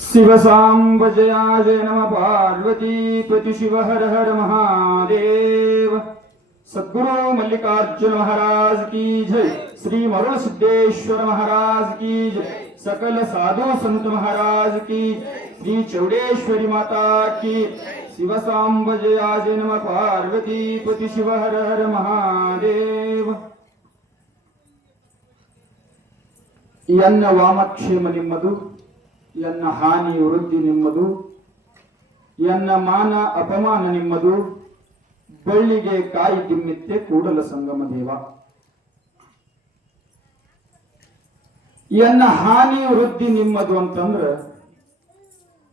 शिव सांब जया जय नम पार्वती पति शिव हर हर महादेव। सद्गुरु मल्लिकार्जुन महाराज की जय। श्री मरुण सिद्धेश्वर महाराज की जय। सकल साधु संत महाराज की। श्री चौडेश्वरी माता की। शिव सांब जया जय नम पार्वती पति शिव हर हर महादेव। ಎನ್ನ ವಾಮಕ್ಷೇಮ ನಿಮ್ಮದು, ಎನ್ನ ಹಾನಿ ವೃದ್ಧಿ ನಿಮ್ಮದು, ಎನ್ನ ಮಾನ ಅಪಮಾನ ನಿಮ್ಮದು, ಬಳ್ಳಿಗೆ ಕಾಯಿ ಕಿಮ್ಮಿತ್ತೆ ಕೂಡಲ ಸಂಗಮ ದೇವ. ಎನ್ನ ಹಾನಿ ವೃದ್ಧಿ ನಿಮ್ಮದು ಅಂತಂದ್ರ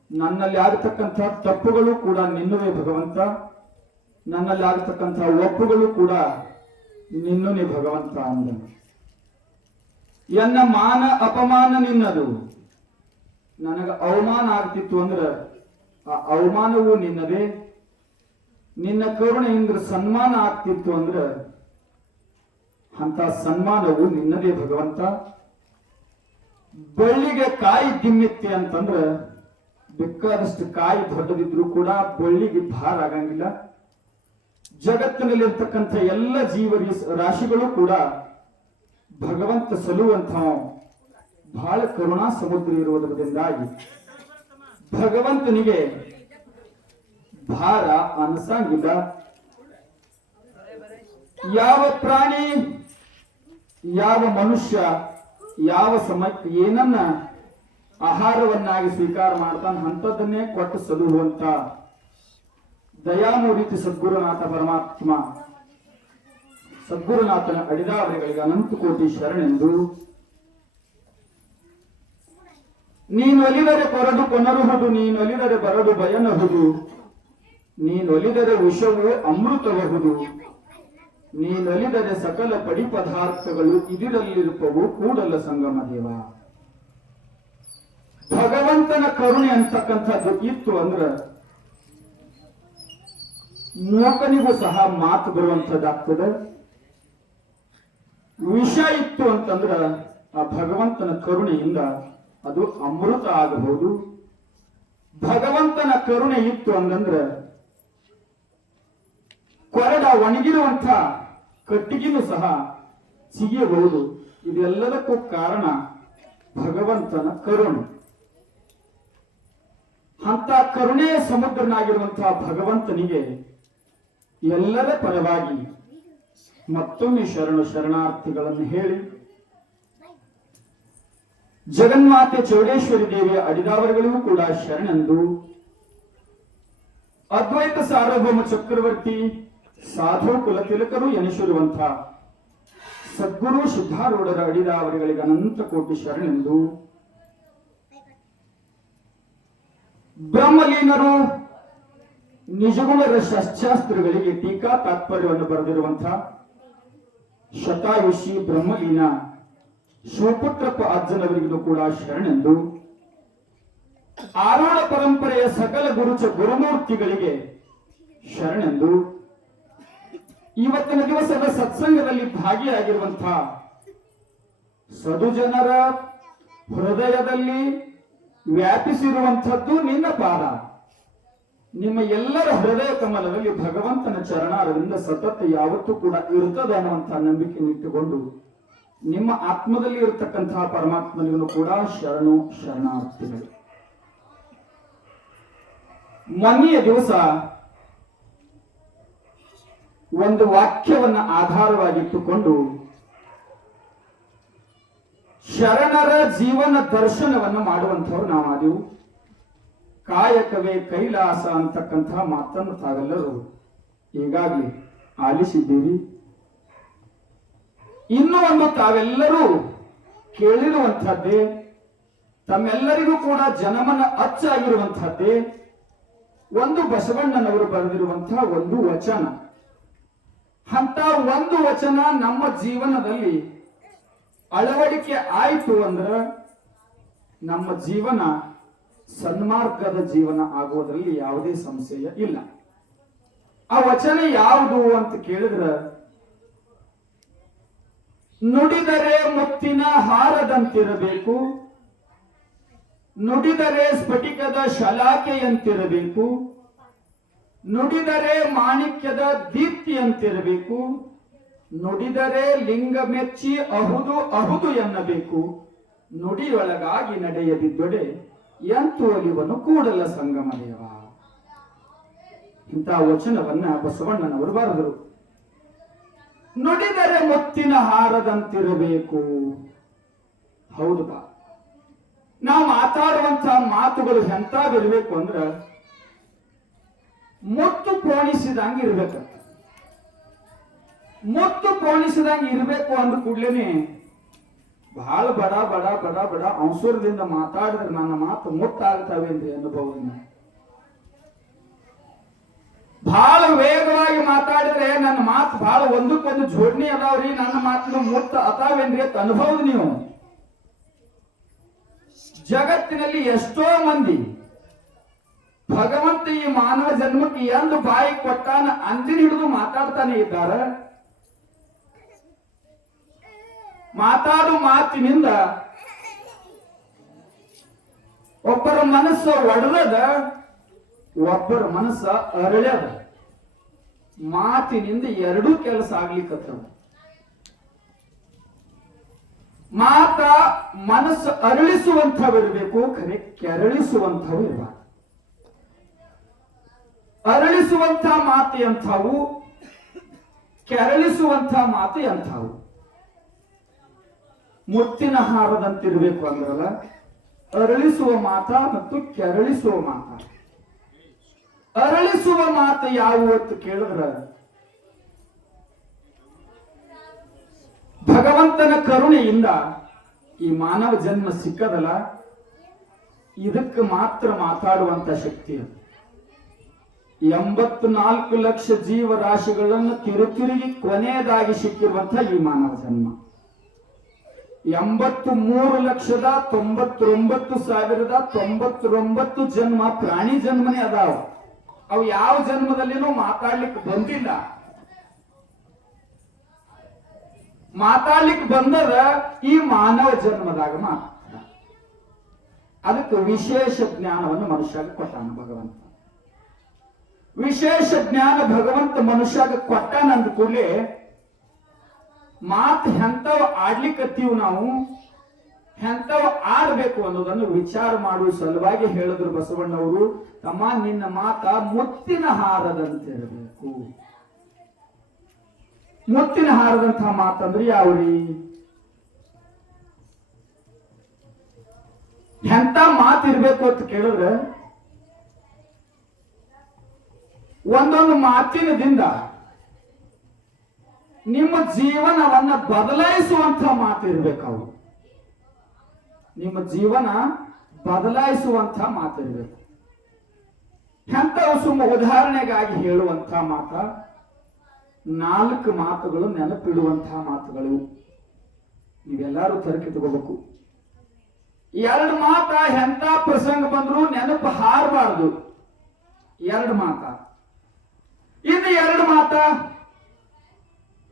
ನನ್ನಲ್ಲಿ ಆಗತಕ್ಕಂಥ ತಪ್ಪುಗಳು ಕೂಡ ನಿನ್ನವೇ ಭಗವಂತ, ನನ್ನಲ್ಲಿ ಆಗತಕ್ಕಂಥ ಒಪ್ಪುಗಳು ಕೂಡ ನಿನ್ನನೇ ಭಗವಂತ ಅಂದನು. ಎನ್ನ ಮಾನ ಅಪಮಾನ ನಿನ್ನದು, ನನಗ ಅವಮಾನ ಆಗ್ತಿತ್ತು ಅಂದ್ರ ಆ ಅವಮಾನವು ನಿನ್ನದೇ, ನಿನ್ನ ಕರುಣೆಯಿಂದ ಸನ್ಮಾನ ಆಗ್ತಿತ್ತು ಅಂದ್ರ ಅಂತ ಸನ್ಮಾನವು ನಿನ್ನದೇ ಭಗವಂತ. ಬಳ್ಳಿಗೆ ಕಾಯಿ ದಿಮ್ಮಿತ್ತೆ ಅಂತಂದ್ರ ಬೇಕಾದಷ್ಟು ಕಾಯಿ ದೊಡ್ಡದಿದ್ರು ಕೂಡ ಬಳ್ಳಿಗೆ ಭಾರ ಆಗಂಗಿಲ್ಲ. ಜಗತ್ತಿನಲ್ಲಿರ್ತಕ್ಕಂಥ ಎಲ್ಲ ಜೀವ ರಾಶಿಗಳು ಕೂಡ ಭಗವಂತ ಸಲುವಂತ ಬಹಳ ಕರುಣಾ ಸಮುದ್ರ ಇರುವುದರಿಂದಾಗಿ ಭಗವಂತನಿಗೆ ಭಾರ ಅನಿಸಂಗಿಲ್ಲ. ಯಾವ ಪ್ರಾಣಿ ಯಾವ ಮನುಷ್ಯ ಯಾವ ಸಮಯಕ್ಕೆ ಏನನ್ನ ಆಹಾರವನ್ನಾಗಿ ಸ್ವೀಕಾರ ಮಾಡ್ತಾನೆ ಅಂಥದ್ದನ್ನೇ ಕೊಟ್ಟು ಸಲುಹುವಂತ ದಯಾಮೂರ್ತಿ ಸದ್ಗುರುನಾಥ ಪರಮಾತ್ಮ ಸದ್ಗುರುನಾಥನ ಅಡಿದಾವರಿಗಳಿಗೆ ಅನಂತ ಕೋಟಿ ಶರಣೆಂದು. ನೀನೊಲಿದರೆ ಕೊರಡು ಕೊನರುಹುದು, ನೀನೊಲಿದರೆ ಬರಡು ಬಯನಹುದು, ನೀನೊಲಿದರೆ ವಿಷವು ಅಮೃತಬಹುದು, ನೀನೊಲಿದರೆ ಸಕಲ ಪಡಿ ಪದಾರ್ಥಗಳು ಇದಿರಲ್ಲಿರುತ್ತವು ಕೂಡಲ ಸಂಗಮ ದೇವ. ಭಗವಂತನ ಕರುಣೆ ಅಂತಕ್ಕಂಥದ್ದು ಇತ್ತು ಅಂದ್ರ ಮೂಕನಿಗೂ ಸಹ ಮಾತು ಬರುವಂಥದ್ದಾಗ್ತದೆ. ವಿಷ ಇತ್ತು ಅಂತಂದ್ರ ಆ ಭಗವಂತನ ಕರುಣೆಯಿಂದ ಅದು ಅಮೃತ ಆಗಬಹುದು. ಭಗವಂತನ ಕರುಣೆ ಇತ್ತು ಅಂತಂದ್ರ ಕೊರಡ ಒಣಗಿರುವಂಥ ಕಟ್ಟಿಗೆನೂ ಸಹ ಸಿಗಿಯಬಹುದು. ಇದೆಲ್ಲದಕ್ಕೂ ಕಾರಣ ಭಗವಂತನ ಕರುಣೆ. ಅಂತ ಕರುಣೆಯ ಸಮುದ್ರನಾಗಿರುವಂತಹ ಭಗವಂತನಿಗೆ ಎಲ್ಲರ ಪರವಾಗಿ ಮತ್ತೊಮ್ಮೆ ಶರಣಾರ್ಥಿಗಳನ್ನು ಹೇಳಿ ಜಗನ್ಮಾತೆ ಚೌಡೇಶ್ವರಿ ದೇವಿಯ ಅಡಿದಾವರಿಗಳಿಗೂ ಕೂಡ ಶರಣೆಂದು ಅದ್ವೈತ ಸಾರ್ವಭೌಮ ಚಕ್ರವರ್ತಿ ಸಾಧು ಕುಲತಿಲಕರು ಎನಿಸಿರುವಂಥ ಸದ್ಗುರು ಸಿದ್ಧಾರೂಢರ ಅಡಿದಾವರಿಗಳಿಗೆ ಅನಂತ ಕೋಟಿ ಶರಣೆಂದು ಬ್ರಹ್ಮಲೀನರು ನಿಜಗುಣರ ಶಸ್ತ್ರಾಸ್ತ್ರಗಳಿಗೆ ಟೀಕಾ ತಾತ್ಪರ್ಯವನ್ನು ಬರೆದಿರುವಂತಹ ಶತಾಯುಷಿ ಬ್ರಹ್ಮಲೀನ ಶಿವಪುತ್ರಪ್ಪ ಅಜ್ಜನವರಿಗೂ ಕೂಡ ಶರಣೆಂದು ಆರೋಢ ಪರಂಪರೆಯ ಸಕಲ ಗುರುಮೂರ್ತಿಗಳಿಗೆ ಶರಣೆಂದು ಇವತ್ತಿನ ದಿವಸದ ಸತ್ಸಂಗದಲ್ಲಿ ಭಾಗಿಯಾಗಿರುವಂತಹ ಸದುಜನರ ಹೃದಯದಲ್ಲಿ ವ್ಯಾಪಿಸಿರುವಂಥದ್ದು ನಿನ್ನ ಪಾದ. ನಿಮ್ಮ ಎಲ್ಲರ ಹೃದಯ ಕಮಲದಲ್ಲಿ ಭಗವಂತನ ಚರಣಾರದಿಂದ ಸತತ ಯಾವತ್ತೂ ಕೂಡ ಇರ್ತದೆ ಅನ್ನುವಂತಹ ನಂಬಿಕೆ ಇಟ್ಟುಕೊಂಡು ನಿಮ್ಮ ಆತ್ಮದಲ್ಲಿ ಇರತಕ್ಕಂತಹ ಪರಮಾತ್ಮನಿಗೂ ಕೂಡ ಶರಣಾರ್ಥಿಗಳು. ಮೊನ್ನೆಯ ದಿವಸ ಒಂದು ವಾಕ್ಯವನ್ನ ಆಧಾರವಾಗಿಟ್ಟುಕೊಂಡು ಶರಣರ ಜೀವನ ದರ್ಶನವನ್ನು ಮಾಡುವಂಥವ್ರು ನಾವಾದೆವು. ಕಾಯಕವೇ ಕೈಲಾಸ ಅಂತಕ್ಕಂತಹ ಮಾತನ್ನು ತಾವೆಲ್ಲರೂ ಈಗಾಗಲೇ ಆಲಿಸಿದ್ದೀರಿ. ಇನ್ನು ಒಂದು ತಾವೆಲ್ಲರೂ ಕೇಳಿರುವಂತಹದ್ದೇ, ತಮ್ಮೆಲ್ಲರಿಗೂ ಕೂಡ ಜನಮನ ಅಚ್ಚಾಗಿರುವಂತಹದ್ದೇ ಒಂದು ಬಸವಣ್ಣನವರು ಬರೆದಿರುವಂತಹ ಒಂದು ವಚನ. ಅಂತ ಒಂದು ವಚನ ನಮ್ಮ ಜೀವನದಲ್ಲಿ ಅಳವಡಿಕೆ ಆಯಿತು ಅಂದ್ರೆ ನಮ್ಮ ಜೀವನ ಸನ್ಮಾರ್ಗದ ಜೀವನ ಆಗುವುದರಲ್ಲಿ ಯಾವುದೇ ಸಂಶಯ ಇಲ್ಲ. ಆ ವಚನ ಯಾವುದು ಅಂತ ಕೇಳಿದ್ರೆ, ನುಡಿದರೆ ಮುತ್ತಿನ ಹಾರದಂತಿರಬೇಕು, ನುಡಿದರೆ ಸ್ಫಟಿಕದ ಶಲಾಕೆಯಂತಿರಬೇಕು, ನುಡಿದರೆ ಮಾಣಿಕ್ಯದ ದೀಪ್ತಿಯಂತಿರಬೇಕು, ನುಡಿದರೆ ಲಿಂಗ ಮೆಚ್ಚಿ ಅಹುದು ಅಹುದು ಎನ್ನಬೇಕು, ನುಡಿಯೊಳಗಾಗಿ ನಡೆಯದಿದ್ದೊಡೆ ಎಂತು ಒಲಿವನು ಕೂಡಲ ಸಂಗಮ ದೇವ. ಇಂತಹ ವಚನವನ್ನ ಬಸವಣ್ಣನವರು ಬರೆದರು. ನುಡಿದರೆ ಮುತ್ತಿನ ಹಾರದಂತಿರಬೇಕು. ಹೌದು ಬಾ, ನಾವು ಮಾತಾಡುವಂತಹ ಮಾತುಗಳು ಎಂತಾವಿರ್ಬೇಕು ಅಂದ್ರ ಮುತ್ತು ಪೋಣಿಸಿದಂಗೆ ಇರ್ಬೇಕಂತ. ಮುತ್ತು ಪೋಣಿಸಿದಂಗೆ ಇರ್ಬೇಕು ಅಂದ ಕೂಡ್ಲೇನೆ ಬಹಳ ಬಡ ಬಡ ಬಡ ಬಡ ಅವಸರದಿಂದ ಮಾತಾಡಿದ್ರೆ ನನ್ನ ಮಾತು ಮುತ್ತಾಗ್ತಾವೆ ಅಂದ್ರೆ ಅನುಭವ. ಬಹಳ ವೇಗವಾಗಿ ಮಾತಾಡಿದ್ರೆ ನನ್ನ ಮಾತು ಬಹಳ ಒಂದಕ್ಕೊಂದು ಜೋಡಣೆ ಅದಾವ್ರಿ, ನನ್ನ ಮಾತಿನ ಮುತ್ತ ಅತಾವೇನ್ರಿ ಅಂತ ಅನುಭವದ ನೀವು. ಜಗತ್ತಿನಲ್ಲಿ ಎಷ್ಟೋ ಮಂದಿ ಭಗವಂತ ಈ ಮಾನವ ಜನ್ಮಕ್ಕೆ ಎಂದು ಬಾಯಿ ಕೊಟ್ಟಾನ ಅಂದಿನ ಹಿಡಿದು ಮಾತಾಡ್ತಾನೆ ಇದ್ದಾರೆ. ಮಾತಾಡು ಮಾತಿನಿಂದ ಒಬ್ಬರ ಮನಸ್ಸು ಒಡೆದ, ಒಬ್ಬರ ಮನಸ್ಸ ಅರಳ್ಯದ. ಮಾತಿನಿಂದ ಎರಡೂ ಕೆಲಸ ಆಗ್ಲಿಕ್ಕತ್ತವ. ಮಾತ ಮನಸ್ಸು ಅರಳಿಸುವಂಥವಿರಬೇಕು, ಖರೆ ಕೆರಳಿಸುವಂಥವು ಇರಬಾರ್ದು. ಅರಳಿಸುವಂಥ ಮಾತು ಎಂಥವು, ಕೆರಳಿಸುವಂಥ ಮಾತು ಎಂಥವು. ಮುತ್ತಿನ ಹಾರದಂತಿರ್ಬೇಕು ಅಂದ್ರಲ್ಲ, ಅರಳಿಸುವ ಮಾತ ಮತ್ತು ಕೆರಳಿಸುವ ಮಾತ. ಅರಳಿಸುವ ಮಾತು ಯಾವುವು ಅಂತ ಕೇಳಿದ್ರ ಭಗವಂತನ ಕರುಣೆಯಿಂದ ಈ ಮಾನವ ಜನ್ಮ ಸಿಕ್ಕದಲ್ಲ, ಇದಕ್ಕೆ ಮಾತ್ರ ಮಾತಾಡುವಂತ ಶಕ್ತಿ. 84 ಲಕ್ಷ ಜೀವರಾಶಿಗಳನ್ನು ತಿರುಗಿ ಕೊನೆಯದಾಗಿ ಸಿಕ್ಕಿರುವಂತಹ ಈ ಮಾನವ ಜನ್ಮ 83,99,099 ಜನ್ಮ ಪ್ರಾಣಿ ಜನ್ಮನೇ ಅದಾವ. ಅವು ಯಾವ ಜನ್ಮದಲ್ಲಿನೂ ಮಾತಾಡ್ಲಿಕ್ಕೆ ಬಂದಿಲ್ಲ. ಮಾತಾಡ್ಲಿಕ್ಕೆ ಬಂದದ ಈ ಮಾನವ ಜನ್ಮದಾಗ ಮಾತ್ರ. ಅದಕ್ಕೆ ವಿಶೇಷ ಜ್ಞಾನವನ್ನು ಮನುಷ್ಯಗೆ ಕೊಟ್ಟಾನ ಭಗವಂತ. ವಿಶೇಷ ಜ್ಞಾನ ಭಗವಂತ ಮನುಷ್ಯಗೆ ಕೊಟ್ಟಾನ ಅಂದ ಕೂಡಲೇ ಮಾತು ಎಂತವ ಆಡ್ಲಿಕ್ಕತ್ತೀವಿ, ನಾವು ಎಂತವ ಆಡ್ಬೇಕು ಅನ್ನೋದನ್ನು ವಿಚಾರ ಮಾಡುವ ಸಲುವಾಗಿ ಹೇಳಿದ್ರು ಬಸವಣ್ಣವರು. ತಮ್ಮ, ನಿನ್ನ ಮಾತ ಮುತ್ತಿನ ಹಾರದಂತಿರಬೇಕು. ಮುತ್ತಿನ ಹಾರದಂತಹ ಮಾತಂದ್ರೆ ಯಾವ್ರಿ? ಎಂತ ಮಾತಿರ್ಬೇಕು ಅಂತ ಕೇಳಿದ್ರೆ, ಒಂದೊಂದು ಮಾತಿನದಿಂದ ನಿಮ್ಮ ಜೀವನವನ್ನ ಬದಲಾಯಿಸುವಂತ ಮಾತು ಇರ್ಬೇಕು. ಅವು ನಿಮ್ಮ ಜೀವನ ಬದಲಾಯಿಸುವಂತ ಮಾತು ಇರ್ಬೇಕು. ಎಂತವು ಸುಮ್ಮ ಉದಾಹರಣೆಗಾಗಿ ಹೇಳುವಂತ ಮಾತ 4 ಮಾತುಗಳು ನೆನಪಿಡುವಂತಹ ಮಾತುಗಳು. ನೀವೆಲ್ಲರೂ ತರಕೆ ತಗೋಬೇಕು. 2 ಮಾತ ಎಂತ ಪ್ರಸಂಗ ಬಂದ್ರು ನೆನಪು ಹಾರಬಾರ್ದು. 2 ಮಾತ. ಇನ್ನು 2 ಮಾತ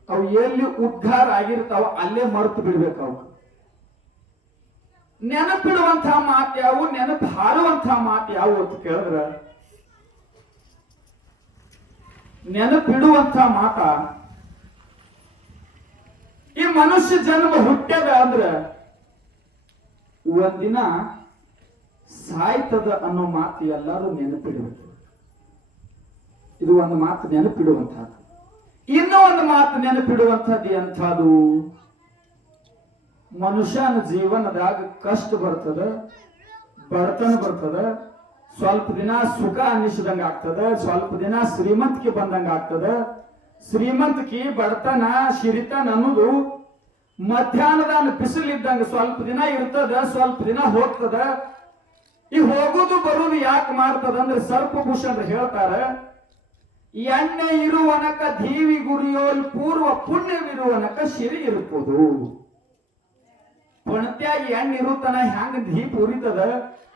ಅವು ಎಲ್ಲಿ ಉದ್ಧಾರ ಆಗಿರ್ತಾವ ಅಲ್ಲೇ ಮರೆತು ಬಿಡ್ಬೇಕು. ಅವು ನೆನಪಿಡುವಂತಹ ಮಾತು ಯಾವು, ನೆನಪು ಹಾರುವಂತಹ ಮಾತು ಯಾವು ಅಂತ ಕೇಳಿದ್ರ, ನೆನಪಿಡುವಂತ ಮಾತ ಈ ಮನುಷ್ಯ ಜನ್ಮ ಹುಟ್ಟ್ಯದ ಅಂದ್ರ ಒಂದಿನ ಸಾಯ್ತದ ಅನ್ನೋ ಮಾತು ಎಲ್ಲರೂ ನೆನಪಿಡಬೇಕು. ಇದು ಒಂದು ಮಾತು ನೆನಪಿಡುವಂತಹದ್ದು. ಇನ್ನೂ ಒಂದು ಮಾತು ನೆನಪಿಡುವಂಥದ್ದು ಎಂಥದ್ದು? ಮನುಷ್ಯನ ಜೀವನದಾಗ ಕಷ್ಟ ಬರ್ತದ, ಬಡತನ ಬರ್ತದ, ಸ್ವಲ್ಪ ದಿನ ಸುಖ ಅನ್ನಿಸಿದಂಗ ಆಗ್ತದ, ಸ್ವಲ್ಪ ದಿನ ಶ್ರೀಮಂತಿಕೆ ಬಂದಂಗ ಆಗ್ತದ. ಶ್ರೀಮಂತಿಕೆ, ಬಡತನ, ಸಿರಿತನ ಅನ್ನೋದು ಮಧ್ಯಾಹ್ನದ ಬಿಸಿಲಿದ್ದಂಗ ಸ್ವಲ್ಪ ದಿನ ಇರ್ತದ, ಸ್ವಲ್ಪ ದಿನ ಹೋಗ್ತದ. ಈ ಹೋಗುದು ಬರುವುದು ಯಾಕೆ ಮಾಡ್ತದ ಅಂದ್ರೆ ಸರ್ಪಭೂಷಣರು ಹೇಳ್ತಾರ, ಎಣ್ಣೆ ಇರುವನಕ ದೇವಿ ಗುರಿಯೋಲ್ ಪೂರ್ವ ಪುಣ್ಯವಿರುವನಕ ಸಿರಿ ಇರುವುದು. ಪಣತ್ಯಾಗಿ ಎಣ್ಣೆ ಇರುತ್ತಾನ ಹೆಂಗ ದೀಪ ಉರಿತದ,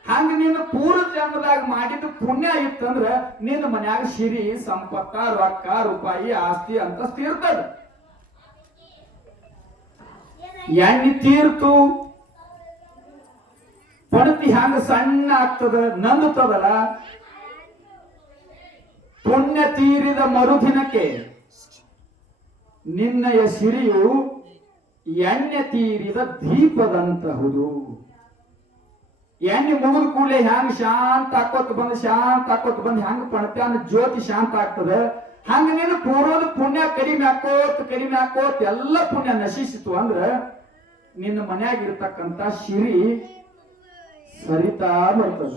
ಹಂಗ ನೀನು ಪೂರ್ವ ಜನ್ಮದಾಗ ಮಾಡಿದ್ದು ಪುಣ್ಯ ಇತ್ತಂದ್ರ ನಿನ್ನ ಮನ್ಯಾಗ ಸಿರಿ, ಸಂಪತ್ತ, ರೊಕ್ಕ, ರೂಪಾಯಿ, ಆಸ್ತಿ ಅಂತಸ್ತಿ ಇರ್ತದ. ಎಣ್ಣೆ ತೀರ್ತು, ಪಣತಿ ಹ್ಯಾಂಗ ಸಣ್ಣ ಆಗ್ತದ ನಂದುತ್ತದಲ್ಲ, ಪುಣ್ಯ ತೀರಿದ ಮರುದಿನಕ್ಕೆ ನಿನ್ನಯ ಸಿರಿಯು ಎಣ್ಣೆ ತೀರಿದ ದೀಪದಂತಹುದು. ಎಣ್ಣೆ ಮುಗಿದ ಕೂಡಲೇ ಹ್ಯಾಂಗ ಶಾಂತ ಆಕೋತ್ ಬಂದ್ ಹ್ಯಾಂಗ ಪಣತ್ಯಾನ ಜ್ಯೋತಿ ಶಾಂತ ಆಗ್ತದ, ಹಂಗ ನೀನು ಪೂರ್ವದ ಪುಣ್ಯ ಕಡಿಮೆ ಹಾಕೋತ್ ಎಲ್ಲ ಪುಣ್ಯ ನಶಿಸಿತು ಅಂದ್ರ ನಿನ್ನ ಮನ್ಯಾಗ ಇರ್ತಕ್ಕಂತ ಸಿರಿ ಸರಿತಾ ಬರ್ತದ.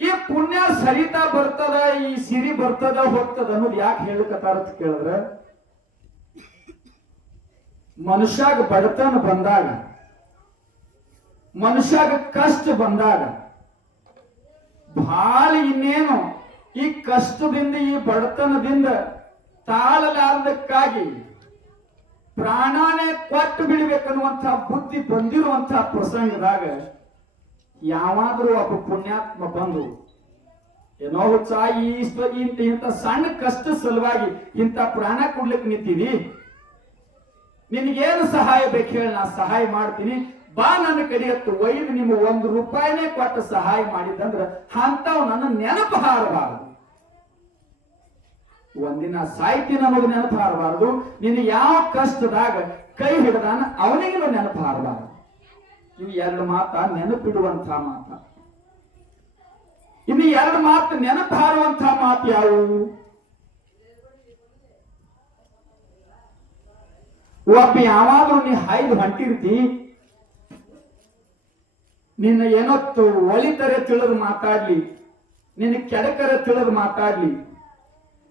ಈ ಪುಣ್ಯ ಸರಿತಾ ಬರ್ತದ, ಈ ಸಿರಿ ಬರ್ತದ ಹೋಗ್ತದ ಅನ್ನೋದು ಯಾಕೆ ಹೇಳಕತ್ತಾರ ಅಂತ ಕೇಳಿದ್ರ, ಮನುಷ್ಯಾಗ ಬಡತನ ಬಂದಾಗ, ಮನುಷ್ಯಾಗ ಕಷ್ಟ ಬಂದಾಗ ಬಹಳ ಇನ್ನೇನು ಈ ಕಷ್ಟದಿಂದ ಈ ಬಡತನದಿಂದ ತಾಳಲಾರದಕ್ಕಾಗಿ ಪ್ರಾಣಾನೇ ಕೊಟ್ಟು ಬಿಡ್ಬೇಕನ್ನುವಂತಹ ಬುದ್ಧಿ ಬಂದಿರುವಂತಹ ಪ್ರಸಂಗದಾಗ ಯಾವಾದ್ರೂ ಒಬ್ಬ ಪುಣ್ಯಾತ್ಮ ಬಂದು ಏನೋ ಹುಚ್ಚ ಇಂಥ ಸಣ್ಣ ಕಷ್ಟ ಸಲುವಾಗಿ ಇಂಥ ಪ್ರಾಣ ಕೊಡ್ಲಿಕ್ಕೆ ನಿಂತೀವಿ, ನಿನಗೇನು ಸಹಾಯ ಬೇಕು ಹೇಳಿ ನಾ ಸಹಾಯ ಮಾಡ್ತೀನಿ, ಬಾ ನನ್ನ ಕಡೆಯತ್ತು ಒಯ್ದು ನಿಮ್ಮ ₹1 ಕೊಟ್ಟು ಸಹಾಯ ಮಾಡಿದಂದ್ರ ಅಂತಾವ್ ನನ್ನ ನೆನಪು ಹಾರಬಾರದು. ಒಂದಿನ ಸಾಯ್ತೀನಿ ಅನ್ನೋದು ನೆನಪು ಹಾರಬಾರದು. ನಿನ್ನ ಯಾವ ಕಷ್ಟದಾಗ ಕೈ ಹಿಡ್ದಾನ ಅವನಿಗೂ ನೆನಪು ಹಾರಬಾರದು. ಇವು 2 ಮಾತ ನೆನಪಿಡುವಂತ ಮಾತ. ಇನ್ನು 2 ಮಾತು ನೆನಪು ಹಾರುವಂತ ಮಾತು ಯಾವುವು? ಒಬ್ಬ ಯಾವಾದ್ರೂ ನೀ ಹಾಯ್ದು ಹೊಂಟಿರ್ತಿ, ನಿನ್ನ ಏನೊತ್ತು ಒಳಿತರೆ ತಿಳಿದು ಮಾತಾಡ್ಲಿ, ನಿನ್ನ ಕೆಡಕರೆ ತಿಳಿದು ಮಾತಾಡ್ಲಿ,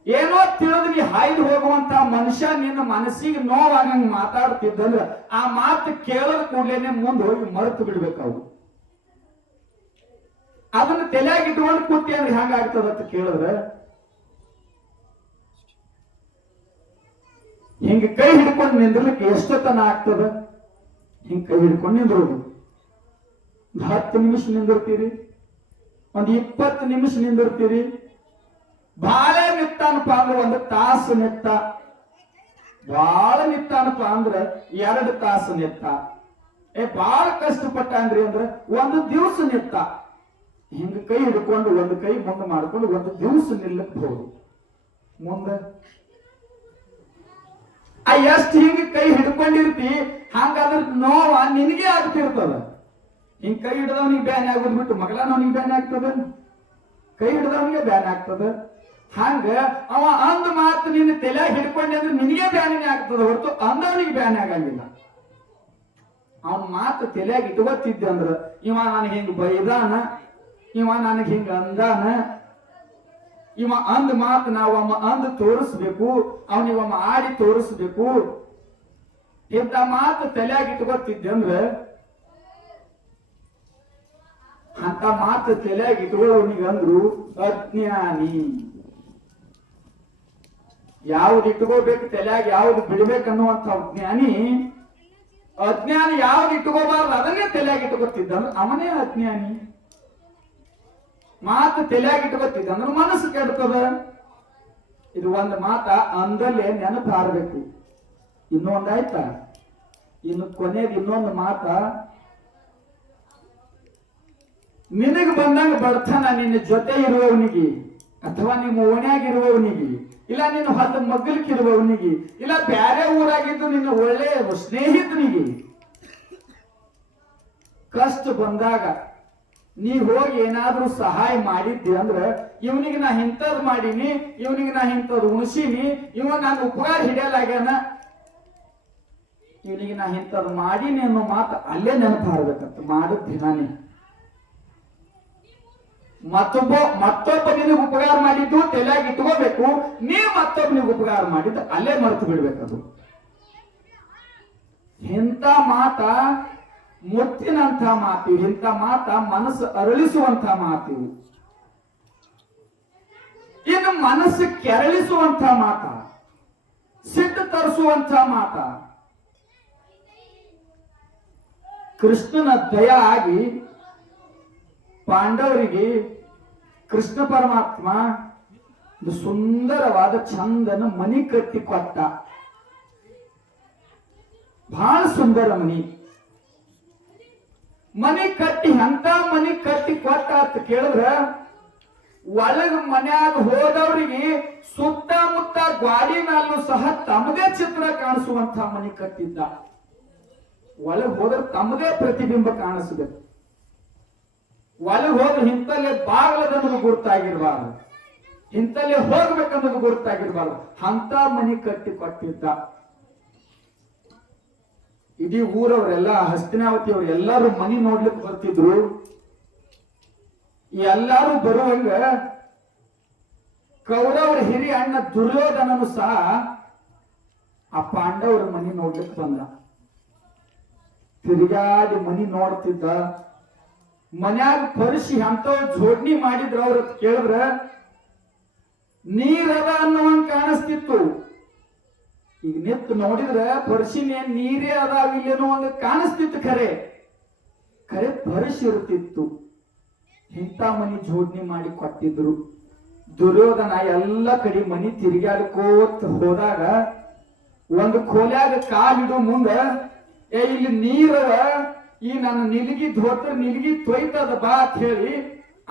ಏನೋ ತಿಳಿದು ನೀ ಹಾಯ್ದು ಹೋಗುವಂತ ಮನುಷ್ಯ ನಿನ್ನ ಮನಸ್ಸಿಗೆ ನೋವಾಗಂಗ್ ಮಾತಾಡ್ತಿದ್ದಂದ್ರ ಆ ಮಾತು ಕೇಳದ ಕೂಡಲೇನೆ ಮುಂದೆ ಹೋಗಿ ಮರೆತು ಬಿಡ್ಬೇಕಾವು. ಅದನ್ನ ತಲೆಯಾಗಿ ಇಟ್ಕೊಂಡು ಕೂತಿ ಅಂದ್ರೆ ಹೆಂಗಾಗ್ತದಂತ ಕೇಳಿದ್ರೆ, ಹಿಂಗ ಕೈ ಹಿಡ್ಕೊಂಡು ನಿಂದ್ರಲಿಕ್ಕೆ ಎಷ್ಟೊತ್ತನ ಆಗ್ತದ? ಹಿಂಗ ಕೈ ಹಿಡ್ಕೊಂಡು ನಿಂದ್ರೋದು 10 ನಿಮಿಷ ನಿಂದಿರ್ತೀರಿ, 20 ನಿಮಿಷ ನಿಂದಿರ್ತೀರಿ. ಬಾಳ ನಿತ್ತಾನಪ್ಪ ಅಂದ್ರೆ 1 ತಾಸು ನಿತ್ತ, ಬಾಳ ನಿತ್ತಾನಪ್ಪ ಅಂದ್ರೆ 2 ತಾಸು ನಿತ್ತ, ಬಾಳ ಕಷ್ಟಪಟ್ಟ ಅಂದ್ರಿ ಅಂದ್ರೆ 1 ದಿವಸ ನಿತ್ತ. ಹಿಂಗ ಕೈ ಹಿಡ್ಕೊಂಡು 1 ಕೈ ಮುಂದೆ ಮಾಡ್ಕೊಂಡು 1 ದಿವಸ ನಿಲ್ಲಬಹುದು. ಮುಂದೆ ಎಷ್ಟು ಹಿಂಗ ಕೈ ಹಿಡ್ಕೊಂಡಿರ್ತಿ ಹಂಗಾದ್ರ ನೋವ ನಿನಗೆ ಆಗ್ತಿರ್ತದ. ಹಿಂಗ ಕೈ ಹಿಡ್ದವನಿಗೆ ಬ್ಯಾನ್ ಆಗೋದ್ ಬಿಟ್ಟು ಮಗಳನವನಿಗೆ ಬ್ಯಾನ್ ಆಗ್ತದ, ಕೈ ಹಿಡ್ದವನಿಗೆ ಬ್ಯಾನ್ ಆಗ್ತದ. ಹಂಗ ಅವ ಅಂದ ಮಾತು ನಿನ್ನ ತಲೆ ಹಿಡ್ಕೊಂಡೆ ಅಂದ್ರೆ ನಿನಗೆ ಬ್ಯಾನೇ ಆಗ್ತದ ಹೊರತು ಅಂದವನಿಗೆ ಬ್ಯಾನ್ ಆಗಂಗಿಲ್ಲ. ಅವನ ಮಾತು ತಲೆಯಾಗಿ ಇಟ್ಕೊತಿದ್ದೆ ಅಂದ್ರ ಇವ ನನಗೆ ಹಿಂಗ ಬೈದಾನ, ಇವ ನನಗೆ ಹಿಂಗ ಅಂದಾನ, ಇವ ಅಂದ ಮಾತು ನಾವು ಅಂದ ತೋರಿಸ್ಬೇಕು, ಅವನಿಗೊಮ್ಮ ಆಡಿ ತೋರಿಸ್ಬೇಕು. ಇಂಥ ಮಾತು ತಲೆಯಾಗಿ ಇಟ್ಕೊತಿದ್ದೆ ಅಂದ್ರೆ ಅಂತ ಮಾತು ತಲೆಯಾಗಿ ಇಟ್ಕೊಳ್ಳೋನಿಗೆ ಅಂದ್ರು ಅಜ್ಞಾನಿ. ಯಾವ್ದು ಇಟ್ಕೋಬೇಕು ತಲೆಯಾಗಿ ಯಾವ್ದು ಬಿಡ್ಬೇಕನ್ನುವಂತ ಜ್ಞಾನಿ. ಅಜ್ಞಾನಿ ಯಾವ್ದು ಇಟ್ಕೋಬಾರ್ದು ಅದನ್ನೇ ತಲೆಯಾಗಿ ಇಟ್ಕೊತಿದ್ದ ಅಂದ್ರೆ ಅವನೇ ಅಜ್ಞಾನಿ. ಮಾತು ತಲೆಯಾಗಿ ಇಟ್ಕೊತಿದ್ದ ಅಂದ್ರೆ ಮನಸ್ಸು ಕೆಡ್ತದ. ಇದು 1 ಮಾತ ಅಂದಲ್ಲೇ ನೆನಪು ಹಾರಬೇಕು. ಇನ್ನೊಂದಾಯ್ತಾ, ಇನ್ನು ಕೊನೆಗೆ ಇನ್ನೊಂದು ಮಾತ, ನಿನಗೆ ಬಂದಂಗ ಬಡ್ತಾನ ನಿನ್ನ ಜೊತೆ ಇರುವವನಿಗೆ ಅಥವಾ ನಿಮ್ಮ ಓಣ್ಯಾಗಿರುವವನಿಗೆ, ಇಲ್ಲ ನಿನ್ನ ಹೊತ್ತು ಮಗ್ಗಲಿಕ್ಕಿರುವವನಿಗೆ, ಇಲ್ಲ ಬ್ಯಾರೆ ಊರಾಗಿದ್ದು ನಿನ್ನ ಒಳ್ಳೆ ಸ್ನೇಹಿತನಿಗೆ ಕಷ್ಟ ಬಂದಾಗ ನೀ ಹೋಗಿ ಏನಾದ್ರೂ ಸಹಾಯ ಮಾಡಿದ್ದೆ ಅಂದ್ರೆ ಇವನಿಗೆ ನಾ ಇಂಥದ್ ಮಾಡೀನಿ, ಇವನಿಗೆ ನಾ ಇಂಥದ್ ಉಣಿಸೀನಿ, ಇವ ನಾನು ಉಪಕಾರ ಹಿಡಿಯಲಾಗ್ಯಾನ, ಇವನಿಗೆ ನಾ ಇಂಥದ್ ಮಾಡೀನಿ ಅನ್ನೋ ಮಾತು ಅಲ್ಲೇ ನೆನಪು ಹಾರ್ಬೇಕಂತ. ಮಾಡಿದ ದಿನಾನೇ ಮತ್ತೊಬ್ಬ ನಿನಗೆ ಉಪಕಾರ ಮಾಡಿದ್ದು ತಲೆಯಾಗಿ ಇಟ್ಕೋಬೇಕು, ನೀ ಮತ್ತೊಬ್ಬನಿಗೆ ಉಪಕಾರ ಮಾಡಿದ್ದು ಅಲ್ಲೇ ಮರೆತು ಬಿಡ್ಬೇಕದು. ಇಂಥ ಮಾತ ಮುತ್ತಿನಂಥ ಮಾತಿವು, ಇಂಥ ಮಾತ ಮನಸ್ಸು ಅರಳಿಸುವಂತ ಮಾತಿವು. ಇನ್ನು ಮನಸ್ಸು ಕೆರಳಿಸುವಂತ ಮಾತ, ಸಿಟ್ಟು ತರಿಸುವಂತ ಮಾತ. ಕೃಷ್ಣನ ದಯ ಆಗಿ ಪಾಂಡವರಿಗೆ ಕೃಷ್ಣ ಪರಮಾತ್ಮ ಒಂದು ಸುಂದರವಾದ ಚಂದನ ಮನಿ ಕಟ್ಟಿ ಕೊಟ್ಟ. ಬಹಳ ಸುಂದರ ಮನಿ. ಮನಿ ಕಟ್ಟಿ ಅಂತ ಮನಿ ಕಟ್ಟಿ ಕೊಟ್ಟ ಅಂತ ಕೇಳಿದ್ರ ಒಳಗ ಮನ್ಯಾಗ ಹೋದವ್ರಿಗೆ ಸುತ್ತಮುತ್ತ ಗ್ವಾಡಿ ಮೇಲೂ ಸಹ ತಮ್ಮದೇ ಚಿತ್ರ ಕಾಣಿಸುವಂತ ಮನಿ ಕಟ್ಟಿದ್ದ. ಒಳಗ್ ಹೋದ್ರೆ ತಮ್ಮದೇ ಪ್ರತಿಬಿಂಬ ಕಾಣಿಸ್ಬೇಕು. ಒಳಗ್ ಹೋದ್ರೆ ಇಂತಲ್ಲೇ ಬಾಗ್ಲದನ್ನೋದು ಗುರುತಾಗಿರ್ಬಾರ್ದು, ಇಂತಲ್ಲೇ ಹೋಗ್ಬೇಕನ್ನೋದು ಗುರುತಾಗಿರ್ಬಾರ್ದು. ಅಂತ ಮನಿ ಕಟ್ಟಿ ಕೊಟ್ಟಿದ್ದ. ಇಡೀ ಊರವರೆಲ್ಲ, ಹಸ್ತಿನಾವತಿ ಅವ್ರು ಎಲ್ಲಾರು ಮನಿ ನೋಡ್ಲಿಕ್ಕೆ ಬರ್ತಿದ್ರು. ಎಲ್ಲಾರು ಬರುವಂಗ ಕೌರವರ ಹಿರಿಯ ಅಣ್ಣ ದುರ್ಯೋಧನನು ಸಹ ಆ ಪಾಂಡವರ ಮನಿ ನೋಡ್ಲಿಕ್ಕೆ ಬಂದ. ತಿರುಗಾಡಿ ಮನಿ ನೋಡ್ತಿದ್ದ. ಮನ್ಯಾಗ ಪರಿಸಿ ಅಂತ ಜೋಡ್ನಿ ಮಾಡಿದ್ರ ಅವ್ರ ಕೇಳಿದ್ರ ನೀರದ ಅನ್ನುವಂಗ ಕಾಣಿಸ್ತಿತ್ತು. ಈಗ ನಿಂತು ನೋಡಿದ್ರೆ ಪರಿಸಿನ ನೀರೇ ಅದಾವಿಲ್ಲೇನೋ ಹಂಗ ಕಾಣಿಸ್ತಿತ್ತು. ಖರೆ ಖರೆ ಪರಿಸಿ ಇರ್ತಿತ್ತು. ಇಂಥ ಮನಿ ಜೋಡ್ನಿ ಮಾಡಿ ಕೊಟ್ಟಿದ್ರು. ದುರ್ಯೋಧನ ಎಲ್ಲ ಕಡೆ ಮನಿ ತಿರುಗಾಡ್ಕೋತ ಹೋದಾಗ ಒಂದು ಕೋಲ್ಯಾಗ ಕಾಲಿಡು ಮುಂದ ಇಲ್ಲಿ ನೀರದ, ಈ ನನ್ನ ನಿಲಗಿ ಧೋತ್ರ ನಿಲಗಿ ತೊಯ್ತದ ಬಾ ಅಂತ ಹೇಳಿ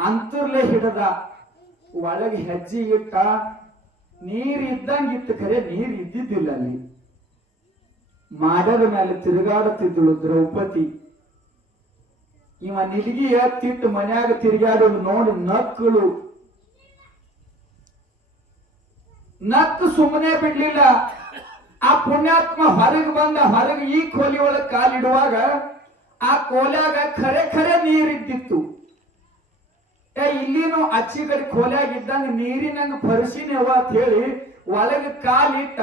ಅಂತರ್ಲೆ ಹಿಡದ. ಒಳಗೆ ಹೆಜ್ಜೆ ಇಟ್ಟ. ನೀರ್ ಇದ್ದಂಗಿತ್ತು, ಖರೆ ನೀರ್ ಇದ್ದಿದ್ದಿಲ್ಲ ಅಲ್ಲಿ. ಮಾಡದ ಮೇಲೆ ತಿರುಗಾಡುತ್ತಿದ್ದಳು ದ್ರೌಪದಿ. ಇವ ನಿಲಗಿ ಎತ್ತಿಟ್ಟು ಮನ್ಯಾಗ ತಿರುಗಾಡೋದು ನೋಡಿ ನಕ್ಕಳು. ನಕ್ಕು ಸುಮ್ಮನೆ ಬಿಡ್ಲಿಲ್ಲ. ಆ ಪುಣ್ಯಾತ್ಮ ಹೊರಗೆ ಬಂದ. ಹೊರಗೆ ಈ ಕೋಲಿ ಒಳಗೆ ಕಾಲಿಡುವಾಗ ಆ ಕೋಲ್ಯಾಗ ಖರೆ ಖರೆ ನೀರಿದ್ದಿತ್ತು. ಇಲ್ಲಿನೂ ಅಚ್ಚಿ ಕಡೆ ಕೋಲ್ಯಾಗ ಇದ್ದಂಗ ನೀರಿನಂಗ ಪರಿಸಿನವ ಅಂತ ಹೇಳಿ ಒಳಗೆ ಕಾಲಿಟ್ಟ.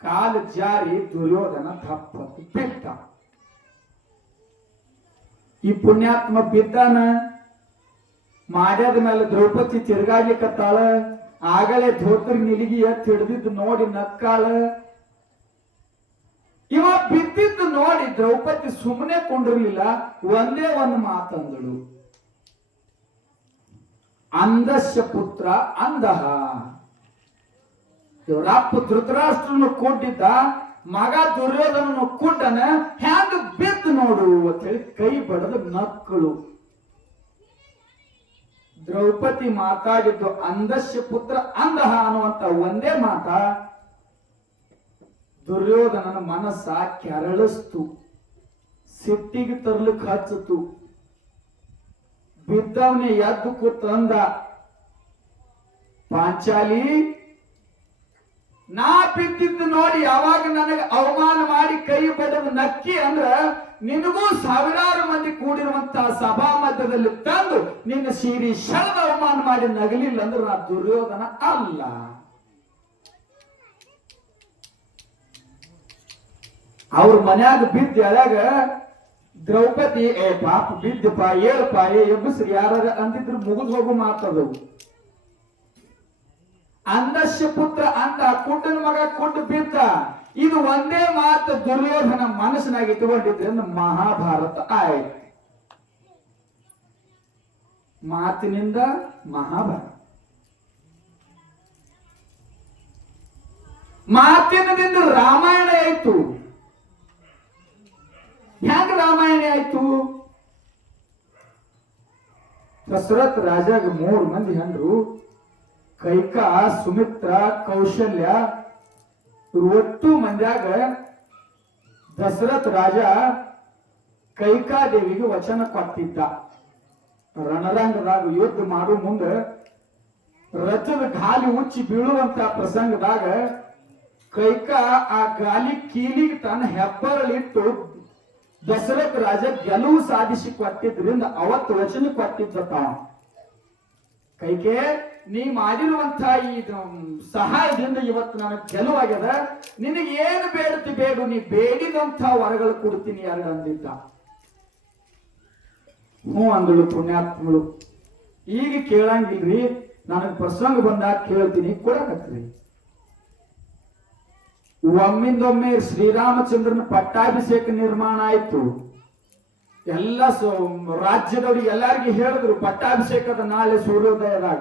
ಕಾಲು ಜಾರಿ ದುರ್ಯೋಧನ ತಪ್ಪ ಬಿಟ್ಟ. ಈ ಪುಣ್ಯಾತ್ಮ ಬಿದ್ದಾನ. ಮಾಡ್ಯಾದ ಮೇಲೆ ದ್ರೌಪದಿ ತಿರ್ಗಾಡ್ಲಿಕ್ಕತ್ತಾಳ. ಆಗಲೇ ಧೋತ್ರ ನಿಲಗಿ ಎತ್ತಿ ಹಿಡಿದಿದ್ದು ನೋಡಿ ನಕ್ಕಾಳ. ಇವ ಬಿದ್ದಿದ್ದು ನೋಡಿ ದ್ರೌಪದಿ ಸುಮ್ಮನೆ ಕೊಂಡಿರ್ಲಿಲ್ಲ. ಒಂದೇ ಒಂದು ಮಾತಂದಳು, ಅಂಧಸ್ಯ ಪುತ್ರ ಅಂಧಃ. ಇವರಪ್ಪ ಧೃತರಾಷ್ಟ್ರನು ಕೂಡಿದ್ದ, ಮಗ ದುರ್ಯೋಧನನು ಕೂಡನ, ಹ್ಯಾಂಗ ಬಿದ್ದು ನೋಡು ಅಂತ ಹೇಳಿ ಕೈ ಬಡದು ನಕ್ಕಳು. ದ್ರೌಪದಿ ಮಾತಾಡಿದ್ದು ಅಂಧಸ್ಯ ಪುತ್ರ ಅಂಧಃ ಅನ್ನುವಂತ ಒಂದೇ ಮಾತ ದುರ್ಯೋಧನನ ಮನಸ್ಸ ಕೆರಳಿಸ್ತು, ಸಿಟ್ಟಿಗೆ ತರ್ಲಿಕ್ಕೆ ಹಚ್ಚಿತು. ಬಿದ್ದವನೇ ಎದ್ದು ಕೂತಂದ, ಪಾಂಚಾಲಿ ನಾ ಬಿದ್ದಿದ್ದು ನೋಡಿ ಯಾವಾಗ ನನಗೆ ಅವಮಾನ ಮಾಡಿ ಕೈ ಬಡದು ನಕ್ಕಿ ಅಂದ್ರ ನಿನಗೂ ಸಾವಿರಾರು ಮಂದಿ ಕೂಡಿರುವಂತಹ ಸಭಾ ಮಧ್ಯದಲ್ಲಿ ತಂದು ನಿನ್ನ ಸೀರಿ ಶಳದ ಅವಮಾನ ಮಾಡಿ ನಗಲಿಲ್ಲ ಅಂದ್ರೆ ನಾ ದುರ್ಯೋಧನ ಅಲ್ಲ. ಅವ್ರ ಮನ್ಯಾಗ ಬಿದ್ದ ಎಳಗ ದ್ರೌಪದಿ ಪಾಪ ಬಿದ್ದಪ್ಪ ಏಳಪ್ಪ ಎಬ್ಬಸ್ರಿ ಯಾರ ಅಂದಿದ್ರು ಮುಗಿದು ಹೋಗು ಮಾತದವು. ಅಂಧಸ್ಯ ಪುತ್ರ ಅಂದ, ಕುಂಡನ ಮಗ ಕುಂಡು ಬಿದ್ದ. ಇದು ಒಂದೇ ಮಾತು ದುರ್ಯೋಧನ ಮನಸ್ಸಿನಾಗ ಇಟ್ಟುಕೊಂಡಿದ್ರಿಂದ ಮಹಾಭಾರತ ಆಯ್ತು. ಮಾತಿನಿಂದ ಮಹಾಭಾರತ, ಮಾತಿನದಿಂದ ರಾಮಾಯಣ ಆಯ್ತು. ಹ್ಯಾಂಗ ರಾಮಾಯಣ ಆಯ್ತು? ದಶರಥ ರಾಜಾಗ 3 ಮಂದಿ ಹೆಂಡ್ರು, ಕೈಕಾ, ಸುಮಿತ್ರ, ಕೌಶಲ್ಯ. ಒಟ್ಟು ಮಂದ್ಯಾಗ ದಶರಥ ರಾಜ ಕೈಕಾದೇವಿಗೆ ವಚನ ಕೊಟ್ಟಿದ್ದ. ರಣರಂಗದಾಗ ಯುದ್ಧ ಮಾಡೋ ಮುಂದೆ ರಥದ ಗಾಲಿ ಉಚ್ಚಿ ಬೀಳುವಂತ ಪ್ರಸಂಗದಾಗ ಕೈಕಾ ಆ ಗಾಲಿ ಕೀಲಿಗೆ ತನ್ನ ಹೆಬ್ಬರಳಿಟ್ಟು ದಶರಥ ರಾಜ ಗೆಲುವು ಸಾಧಿಸಿ ಕೊಟ್ಟಿದ್ರಿಂದ ಅವತ್ತು ವಚನ ಕೊಟ್ಟಿದ್ದ ತಾವ. ಕೈಕೆ ನೀ ಮಾಡಿರುವಂತ ಈ ಸಹಾಯದಿಂದ ಇವತ್ತು ನನಗೆ ಗೆಲುವಾಗ್ಯದ. ನಿನಗೆ ಏನು ಬೇಡತಿ ಬೇಡು, ನೀ ಬೇಡಿದಂತ ವರಗಳು ಕೊಡ್ತೀನಿ ಎರಡು ಅಂದಿದ್ದ. ಹ್ಞೂ ಅಂದಳು ಪುಣ್ಯಾತ್ಮಳು. ಈಗ ಕೇಳಂಗಿಲ್ರಿ, ನನಗೆ ಪ್ರಸಂಗ ಬಂದಾಗ ಕೇಳ್ತೀನಿ, ಕೊಡಕತ್ರಿ. ಒಮ್ಮಿಂದೊಮ್ಮೆ ಶ್ರೀರಾಮಚಂದ್ರನ ಪಟ್ಟಾಭಿಷೇಕ ನಿರ್ಮಾಣ ಆಯ್ತು. ಎಲ್ಲ ರಾಜ್ಯದವ್ರಿಗೆ ಎಲ್ಲರಿಗೂ ಹೇಳಿದ್ರು ಪಟ್ಟಾಭಿಷೇಕದ ನಾಳೆ ಸೂರ್ಯೋದಯದಾಗ.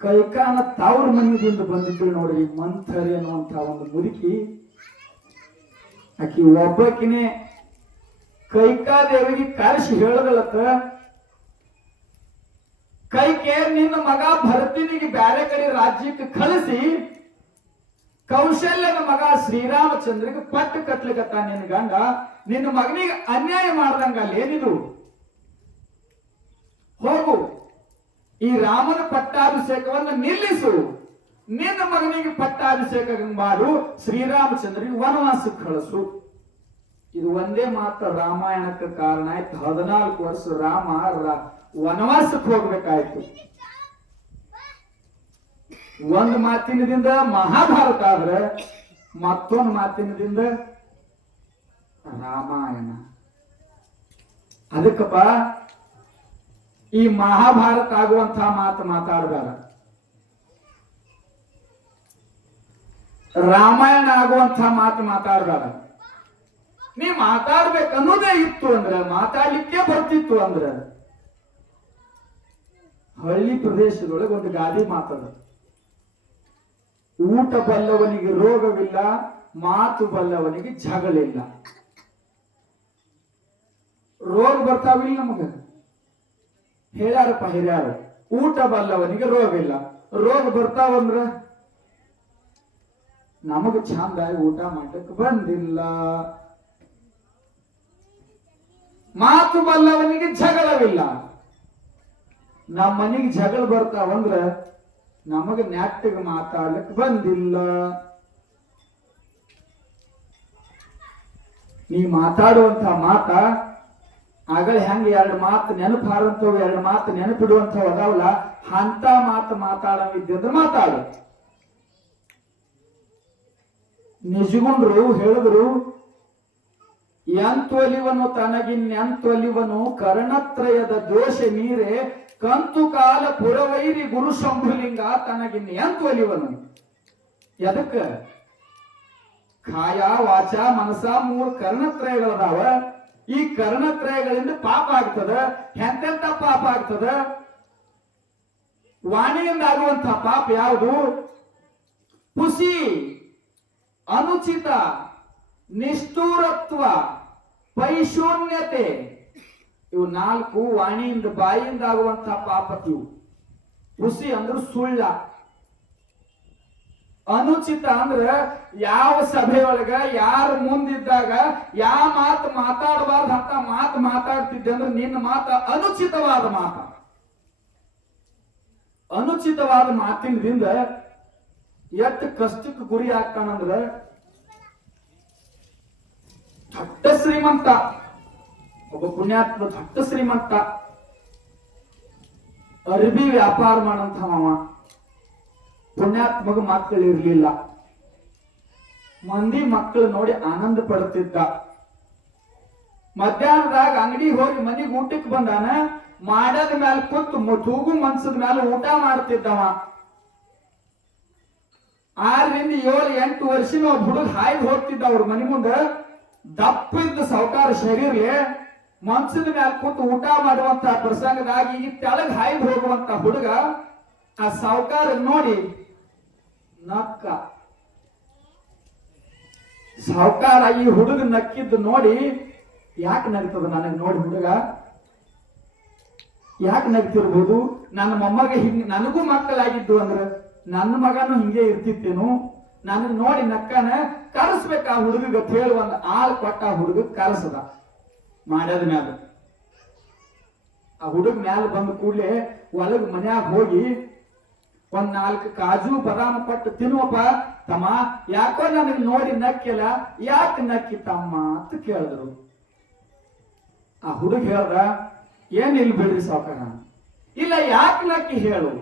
ಕೈಕಾನ ತವ್ರ ಮನೆಯಿಂದ ಬಂದಿದ್ರು ನೋಡ್ರಿ, ಮಂಥರಿ ಅನ್ನುವಂತ ಒಂದು ಮುದುಕಿ. ಆಕಿ ಒಬ್ಬಕಿನೇ ಕೈಕಾದೇವಿಗೆ ಕರೆಸಿ ಹೇಳದಳತ್ತ, ಕೈಕೆ ನಿನ್ನ ಮಗ ಭರತನಿಗೆ ಬ್ಯಾರೆ ಕಡೆ ರಾಜ್ಯಕ್ಕೆ ಕಳಿಸಿ ಕೌಶಲ್ಯನ ಮಗ ಶ್ರೀರಾಮಚಂದ್ರಿಗೆ ಪಟ್ಟು ಕಟ್ಲಿಕತ್ತ ನಿನ್ನ ಗಂಡ, ನಿನ್ನ ಮಗನಿಗೆ ಅನ್ಯಾಯ ಮಾಡ್ದಂಗ ಅಲ್ಲೇನಿದು, ಹೋಗು ಈ ರಾಮನ ಪಟ್ಟಾಭಿಷೇಕವನ್ನು ನಿಲ್ಲಿಸು, ನಿನ್ನ ಮಗನಿಗೆ ಪಟ್ಟಾಭಿಷೇಕ ಮಾಡು, ಶ್ರೀರಾಮಚಂದ್ರಿಗೆ ವನವಾಸಕ್ಕೆ ಕಳಿಸು. ಇದು ಒಂದೇ ಮಾತ್ರ ರಾಮಾಯಣಕ್ಕೆ ಕಾರಣ ಆಯ್ತು. 14 ವರ್ಷ ರಾಮ ವನವಾಸಕ್ಕೆ ಹೋಗ್ಬೇಕಾಯ್ತು. ಒಂದು ಮಾತಿನದಿಂದ ಮಹಾಭಾರತ ಆದ್ರೆ ಮತ್ತೊಂದು ಮಾತಿನದಿಂದ ರಾಮಾಯಣ. ಅದಕ್ಕಪ್ಪ ಈ ಮಹಾಭಾರತ ಆಗುವಂತಹ ಮಾತು ಮಾತಾಡಬೇಡ, ರಾಮಾಯಣ ಆಗುವಂತಹ ಮಾತು ಮಾತಾಡಬೇಡ. ನೀ ಮಾತಾಡ್ಬೇಕನ್ನೋದೇ ಇತ್ತು ಅಂದ್ರೆ, ಮಾತಾಡ್ಲಿಕ್ಕೆ ಬರ್ತಿತ್ತು ಅಂದ್ರೆ, ಹಳ್ಳಿ ಪ್ರದೇಶದೊಳಗೆ ಒಂದು ಗಾದಿ ಮಾತದ, ಊಟ ಬಲ್ಲವನಿಗೆ ರೋಗವಿಲ್ಲ, ಮಾತು ಬಲ್ಲವನಿಗೆ ಜಗಳಿಲ್ಲ. ರೋಗ ಬರ್ತಾವಿಲ್ಲ ನಮಗ, ಹೇಳ್ಯಾರಪ್ಪ ಹಿರಿಯಾರು, ಊಟ ಬಲ್ಲವನಿಗೆ ರೋಗ ಇಲ್ಲ. ರೋಗ ಬರ್ತಾವಂದ್ರ ನಮಗ ಚಂದಾಗಿ ಊಟ ಮಾಡಕ್ಕೆ ಬಂದಿಲ್ಲ. ಮಾತು ಬಲ್ಲವನಿಗೆ ಜಗಳವಿಲ್ಲ. ನಮ್ಮ ಮನೆಗೆ ಜಗಳ ಬರ್ತಾವಂದ್ರ ನಮಗ ನೆಟ್ಟಿಗೆ ಮಾತಾಡ್ಲಿಕ್ಕೆ ಬಂದಿಲ್ಲ. ನೀ ಮಾತಾಡುವಂತ ಮಾತ ಆಗಲೇ ಹೆಂಗ 2 ಮಾತು ನೆನಪು ಹಾರಂತವ್, 2 ಮಾತು ನೆನಪಿಡುವಂಥವು ಅದಾವಲ್ಲ, ಅಂತ ಮಾತು ಮಾತಾಡೋದಿದ್ದಂದ್ರೆ ಮಾತಾಡು. ನಿಜಗುಂಡ್ರು ಹೇಳಿದ್ರು, ಎಂತೊಲಿವನು ತನಗಿನ್ನೆಂತೊಲಿವನು ಕರ್ಣತ್ರಯದ ದೋಷ ಮೀರೆ ಕಂತು ಕಾಲ ಪುರವೈರಿ ಗುರು ಶಂಭುಲಿಂಗ ತನಗಿನ್ ಎಂತೊಲಿವನು. ಎದಕ್ಕ? ಕಾಯ ವಾಚ ಮನಸ 3 ಕರ್ಣತ್ರಯಗಳದಾವ. ಈ ಕರ್ಣತ್ರಯಗಳಿಂದ ಪಾಪ ಆಗ್ತದ. ಎಂತೆಂತ ಪಾಪ ಆಗ್ತದ? ವಾಣಿಯಿಂದ ಆಗುವಂತಹ ಪಾಪ ಯಾವುದು? ಪುಸಿ, ಅನುಚಿತ, ನಿಷ್ಠೂರತ್ವ, ಪೈಶೂನ್ಯತೆ. ಇವು 4 ವಾಣಿಯಿಂದ ಬಾಯಿಯಿಂದ ಆಗುವಂತಹ ಪಾಪ ಇವು. ಪುಸಿ ಅಂದ್ರೆ ಸುಳ್ಳ. ಅನುಚಿತ ಅಂದ್ರ ಯಾವ ಸಭೆಯೊಳಗ ಯಾರು ಮುಂದಿದ್ದಾಗ ಯಾವ ಮಾತು ಮಾತಾಡಬಾರ್ದು ಅಂತ ಮಾತು ಮಾತಾಡ್ತಿದ್ದೆ ಅಂದ್ರೆ ನಿನ್ನ ಮಾತ ಅನುಚಿತವಾದ ಮಾತ. ಅನುಚಿತವಾದ ಮಾತಿನಿಂದ ಎಷ್ಟು ಕಷ್ಟಕ್ಕೆ ಗುರಿ ಆಗ್ತಾನಂದ್ರ, ದೊಡ್ಡ ಶ್ರೀಮಂತ, ಒಬ್ಬ ಪುಣ್ಯಾತ್ಮ ದೊಡ್ಡ ಶ್ರೀಮಂತ, ಅರ್ಬಿ ವ್ಯಾಪಾರ ಮಾಡಂತ ಮಾವ. ಪುಣ್ಯಾತ್ಮಗ ಮಕ್ಕಳು ಇರ್ಲಿಲ್ಲ. ಮಂದಿ ಮಕ್ಕಳು ನೋಡಿ ಆನಂದ ಪಡುತ್ತಿದ್ದ. ಮಧ್ಯಾಹ್ನದಾಗ ಅಂಗಡಿ ಹೋಗಿ ಮನೆಗೆ ಊಟಕ್ಕೆ ಬಂದಾನ. ಮಾಡದ ಮೇಲೆ ಕೂತು ತೂಗು ಮನ್ಸದ ಮೇಲೆ ಊಟ ಮಾಡ್ತಿದ್ದವ. 6 ರಿಂದ 7, 8 ವರ್ಷನ ಒಬ್ಬ ಹುಡುಗ ಹಾಯ್ದು ಹೋಗ್ತಿದ್ದ ಅವ್ರ ಮನೆ ಮುಂದೆ. ದಪ್ಪಿದ್ದ ಸಾವುಕಾರ ಶರೀರ್ಲೆ ಮನ್ಸದ ಮೇಲೆ ಕೂತು ಊಟ ಮಾಡುವಂತ ಪ್ರಸಂಗದಾಗ ಈ ತೆಳಗ್ ಹಾಯ್ದು ಹೋಗುವಂತ ಹುಡುಗ ಆ ಸಾವುಕಾರ ನೋಡಿ ನಕ್ಕ. ಸಾವುಕಾರ ಈ ಹುಡುಗ ನಕ್ಕಿದ್ದು ನೋಡಿ, ಯಾಕೆ ನಗ್ತದ ನನಗೆ ನೋಡಿ ಹುಡುಗ, ಯಾಕೆ ನಗ್ತಿರ್ಬೋದು? ನನ್ನ ಮೊಮ್ಮಗ ಹಿಂಗ್ ನನಗೂ ಮಕ್ಕಳಾಗಿದ್ದು ಅಂದ್ರೆ ನನ್ನ ಮಗನು ಹಿಂಗೆ ಇರ್ತಿತ್ತೇನು? ನನಗ್ ನೋಡಿ ನಕ್ಕನ. ಕರೆಸ್ಬೇಕ ಆ ಹುಡುಗ ಹೇಳಿ ಒಂದು ಆಳ್ ಕೊಟ್ಟ ಆ ಹುಡುಗ ಕರೆಸದ. ಮಾಡ್ಯದ ಮ್ಯಾಲ ಆ ಹುಡುಗ ಮ್ಯಾಲ ಬಂದ ಕೂಡ್ಲೆ ಒಳಗ್ ಮನ್ಯಾಗ ಹೋಗಿ ಒಂದ್ 4 ಕಾಜು ಬದಾಮ ಕೊಟ್ಟು ತಿನ್ನುವಪ್ಪ ತಮ್ಮ, ಯಾಕೋ ನನಗೆ ನೋಡಿ ನಕ್ಕಿಲ್ಲ, ಯಾಕೆ ನಕ್ಕಿ ತಮ್ಮ ಅಂತ ಕೇಳಿದ್ರು. ಆ ಹುಡುಗ ಹೇಳ್ದ, ಏನ್ ಇಲ್ಲಿ ಬಿಡ್ರಿ ಸಾವುಕಾರ, ಇಲ್ಲ ಯಾಕೆ ನಕ್ಕಿ ಹೇಳು,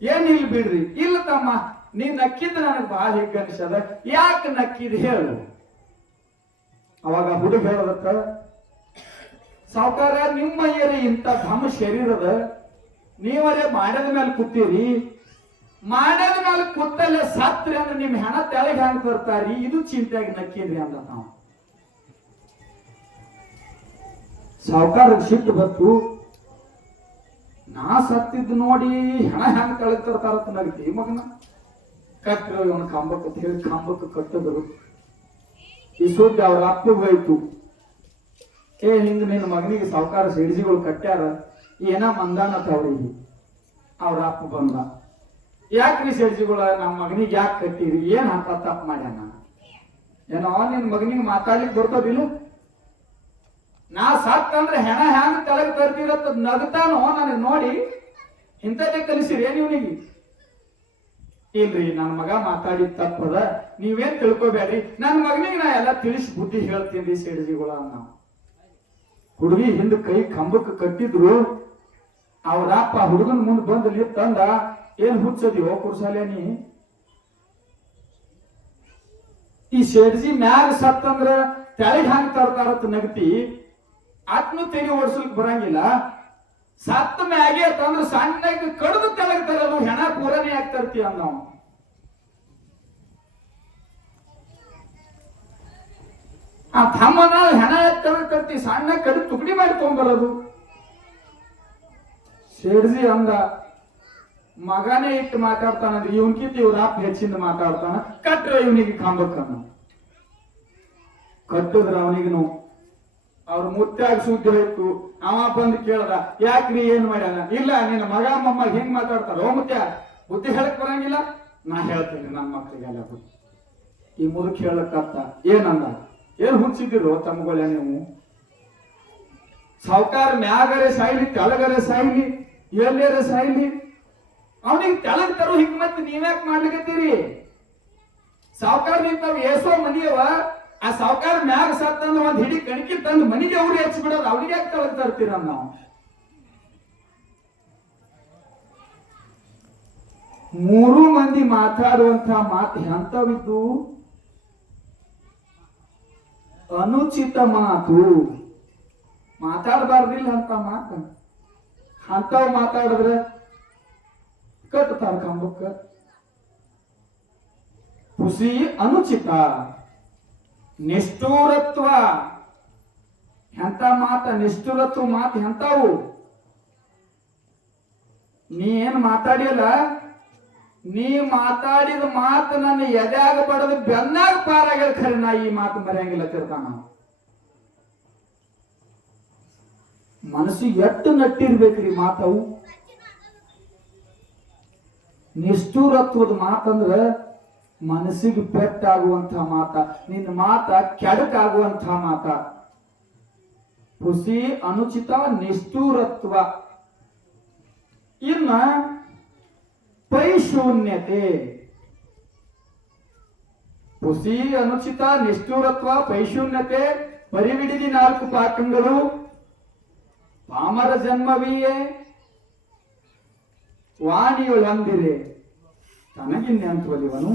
ಏನ್ ಇಲ್ಲಿ ಬಿಡ್ರಿ, ಇಲ್ಲ ತಮ್ಮ ನೀ ನಕ್ಕಿದ್ದು ನನಗೆ ಬಹಳ ಹೆಗ್ಗ ಅನಿಸದ, ಯಾಕೆ ನಕ್ಕಿದ್ ಹೇಳು. ಅವಾಗ ಹುಡುಗ ಹೇಳದತ್ತ, ಸಾವುಕಾರ ನಿಮ್ಮ ಮೈಯಲ್ಲಿ ಇಂಥ ಧಮ ಶರೀರದ, ನೀವರೇ ಮಾಡದ ಮೇಲೆ ಕೂತೀರಿ, ಮಾಡದ ಮೇಲೆ ಕೂತಲ್ಲೇ ಸತ್ರಿ ಅಂದ್ರೆ ನಿಮ್ ಹೆಣ ತೆಳಗೆ ಹೆಂಗ್ ಬರ್ತಾರಿ, ಇದು ಚಿಂತೆಯಾಗಿ ನಕ್ಕಿದ್ರಿ ಅಂದ. ನಾವು ಸಾವುಕಾರ ಸಿಟ್ಟು ಬತ್ತು, ನಾ ಸತ್ತಿದ್ದು ನೋಡಿ ಹೆಣ ಹೆಂಗ್ ತೆಳಗ್ ತರ್ತಾರತ್ತ ನಗ್ತಿ ಮಗನ. ಕಟ್ಟರು ಇವನ ಕಂಬಕ್ಕೆ ಹೇಳಿ ಕಂಬಕ್ಕೆ ಕಟ್ಟಿದ್ರು. ಈ ಸುದ್ದಿ ಅವ್ರ ಅಪ್ಪಗೆ ಹೋಯ್ತು. ಹಿಂಗ ನಿನ್ನ ಮಗನಿಗೆ ಸಾವುಕಾರ ಸೇಡ್ಜಿಗಳು ಕಟ್ಟ್ಯಾರ, ಏನ ಮಂದಾನತ್ ಅವ್ರಿಗೆ. ಅವ್ರ ಅಪ್ಪ ಬಂದ, ಯಾಕ್ರಿ ಸೇಡ್ಜಿಗಳ ನಮ್ಮ ಮಗನಿಗೆ ಯಾಕೆ ಕಟ್ಟಿರಿ, ಏನ್ ಅಂತ ತಪ್ಪು ಮಾಡ್ಯಾನ? ಏನೋ ನಿನ್ ಮಗನಿಗೆ ಮಾತಾಡ್ಲಿಕ್ಕೆ ಬರ್ತದಿಲ್ಲ? ನಾ ಸತ್ತಂದ್ರೆ ಹೆಣ ಹ್ಯಾಂಗ ತೆಳಗ್ ತರ್ತಿರತ್ತ ನಗತಾನೋ ನನಗೆ ನೋಡಿ ಇಂಥದ್ದೇ ಕಲಿಸಿರಿ ಇವನಿಗೆ. ಇಲ್ರಿ ನನ್ನ ಮಗ ಮಾತಾಡಿದ ತಪ್ಪದ, ನೀವೇನ್ ತಿಳ್ಕೊಬೇಡ್ರಿ, ನನ್ನ ಮಗನಿಗೆ ನಾ ಎಲ್ಲ ತಿಳಿಸಿ ಬುದ್ಧಿ ಹೇಳ್ತೀನಿ ಸೇಡ್ಜಿಗಳ ಅನ್ನ. ಹುಡುಗಿ ಹಿಂದ ಕೈ ಕಂಬಕ್ಕೆ ಕಟ್ಟಿದ್ರು. ಅವ್ರ ಅಪ್ಪ ಹುಡುಗನ ಮುಂದೆ ಬಂದು ನಿಂತಂದ, ಏನ್ ಹುಚ್ಚದಿವೋ ಕುರ್ಸಾಲೇನಿ, ಈ ಶೇಡ್ಜಿ ಮ್ಯಾಗ ಸತ್ತಂದ್ರ ತೆಳಗ್ ಹ್ಯಾಂಗ ತರ್ತಾರತ್ ನಗತಿ, ಆತ್ಮ ತೆರಿ ಓಡಿಸ್ಲಿಕ್ ಬರಂಗಿಲ್ಲ. ಸತ್ತ ಮ್ಯಾಗೆ ತಂದ್ರ ಸಣ್ಣಗೆ ಕಡ್ದು ತೆಳಗ್ ತರಲು ಹೆಣ ಪೂರನೇ ಯಾಕೆ ತರ್ತಿ ಅಂದ. ಆ ತಮ್ಮನ ಹೆಣ ತೆಳಗ್ ತರ್ತಿ, ಸಣ್ಣ ಕಡ್ದು ತುಕಡಿ ಮಾಡಿ ತಗೊಂಬರೋದು. ಶೇಡ್ಜಿ ಅಂದ, ಮಗನೇ ಇಟ್ಟು ಮಾತಾಡ್ತಾನಂದ್ರೆ ಇವನ್ಕಿಂತ ಇವ್ರ ಅಪ್ಪ ಹೆಚ್ಚಿಂದ ಮಾತಾಡ್ತಾನ, ಕಟ್ರ ಇವನಿಗೆ ಕಾಂಬಕ್ಕನ್ನ. ಕಟ್ಟಿದ್ರ ಅವನಿಗೂ ಅವ್ರ ಮುತ್ತಾಗ ಸುದ್ದಿ ಹೋಯ್ತು. ಅವ ಬಂದು ಕೇಳ್ದ, ಯಾಕ್ರಿ ಏನ್ ಮಾಡ್ಯಾನ? ಇಲ್ಲ ನಿನ್ನ ಮಗ ಮೊಮ್ಮ ಹಿಂಗ್ ಮಾತಾಡ್ತಾರ, ಓ ಮುತ್ಯ ಬುದ್ಧಿ ಹೇಳಕ್ ಬರಂಗಿಲ್ಲ, ನಾ ಹೇಳ್ತೀನಿ ನನ್ನ ಮಕ್ಳಿಗೆಲ್ಲ ಬುದ್ಧಿ. ಈ ಮುದುಕ್ ಹೇಳಕ್ಕತ್ತ ಏನಂದ, ಏನ್ ಹುಚ್ಚಿದಿರೋ ತಮ್ಮಗಳೇ ನೀವು? ಸಾವುಕಾರ ಮ್ಯಾಗರೆ ಸಾಯ್ಲಿ ತೆಳಗರೆ ಸಾಯ್ಲಿ ಎಲ್ಲೇರೆ ಸಾಯ್ಲಿ, ಅವನಿಗೆ ತೆಳಗ್ ತರೋ ಹಿಕ್ಮತ್ ನೀವ್ಯಾಕ್ ಮಾಡ್ಲಿಕತ್ತೀರಿ? ಸಾವುಕಾರ ನಿಂತಾವ್ ಏಸೋ ಮನಿಯವ, ಆ ಸಾವುಕಾರ ಮ್ಯಾಗ ಸತ್ತಂದ್ರೆ ಒಂದ್ ಹಿಡಿ ಕಣಿಕಿ ತಂದು ಮನಿಗೆ ಅವ್ರು ಹೆಚ್ಚಿ ಬಿಡೋದು, ಅವ್ರಿಗೆ ಯಾಕೆ ತೆಳಗ್ ತರ್ತೀರ ನಾವು? 3 ಮಂದಿ ಮಾತಾಡುವಂತ ಮಾತು ಎಂತವಿದ್ದು? ಅನುಚಿತ ಮಾತು, ಮಾತಾಡಬಾರ್ದಿಲ್ಲ ಅಂತ ಮಾತು. ಅಂತಾವ್ ಮಾತಾಡಿದ್ರೆ ಕಟ್ತಾರ ಕಂಬಕ್ಕ. ಹುಸಿ ಅನುಚಿತ, ನಿಷ್ಠೂರತ್ವ ಎಂತ ಮಾತ, ನಿಷ್ಠುರತ್ವ ಮಾತು ಎಂತಾವು? ನೀ ಏನ್ ಮಾತಾಡಿಯಲ್ಲ, ನೀ ಮಾತಾಡಿದ ಮಾತು ನನ್ನ ಎದ್ಯಾಗ ಬಡದು ಬೆನ್ನಾಗ ಪಾರಾಗ ಖರೆ, ನಾ ಈ ಮಾತು ಮರೆಯಂಗಿಲ್ಲ ತಿರ್ತಾನ. ಮನಸ್ಸಿಗೆ ಎಷ್ಟು ನಟ್ಟಿರ್ಬೇಕ್ರಿ ಮಾತವು. ನಿಷ್ಠೂರತ್ವದ ಮಾತಂದ್ರ ಮನಸ್ಸಿಗೆ ಪೆಟ್ಟಾಗುವಂತ ಮಾತ, ನಿನ್ನ ಮಾತ ಕೆಡಕಾಗುವಂತ ಮಾತ. ಹುಸಿ ಅನುಚಿತ ನಿಷ್ಠೂರತ್ವ. ಇನ್ನ ಪೈಶೂನ್ಯತೆ. ಹುಸಿ ಅನುಚಿತ ನಿಷ್ಠೂರತ್ವ ಪೈಶೂನ್ಯತೆ ಪರಿವಿಡಿದಿ 4 ಪಾಠಗಳು. ಪಾಮರ ಜನ್ಮವಿಯೇ ವಾಣಿಯೊಳಂದಿರೆ ತನಗಿನ್ನೆಂತವಲಿವನು.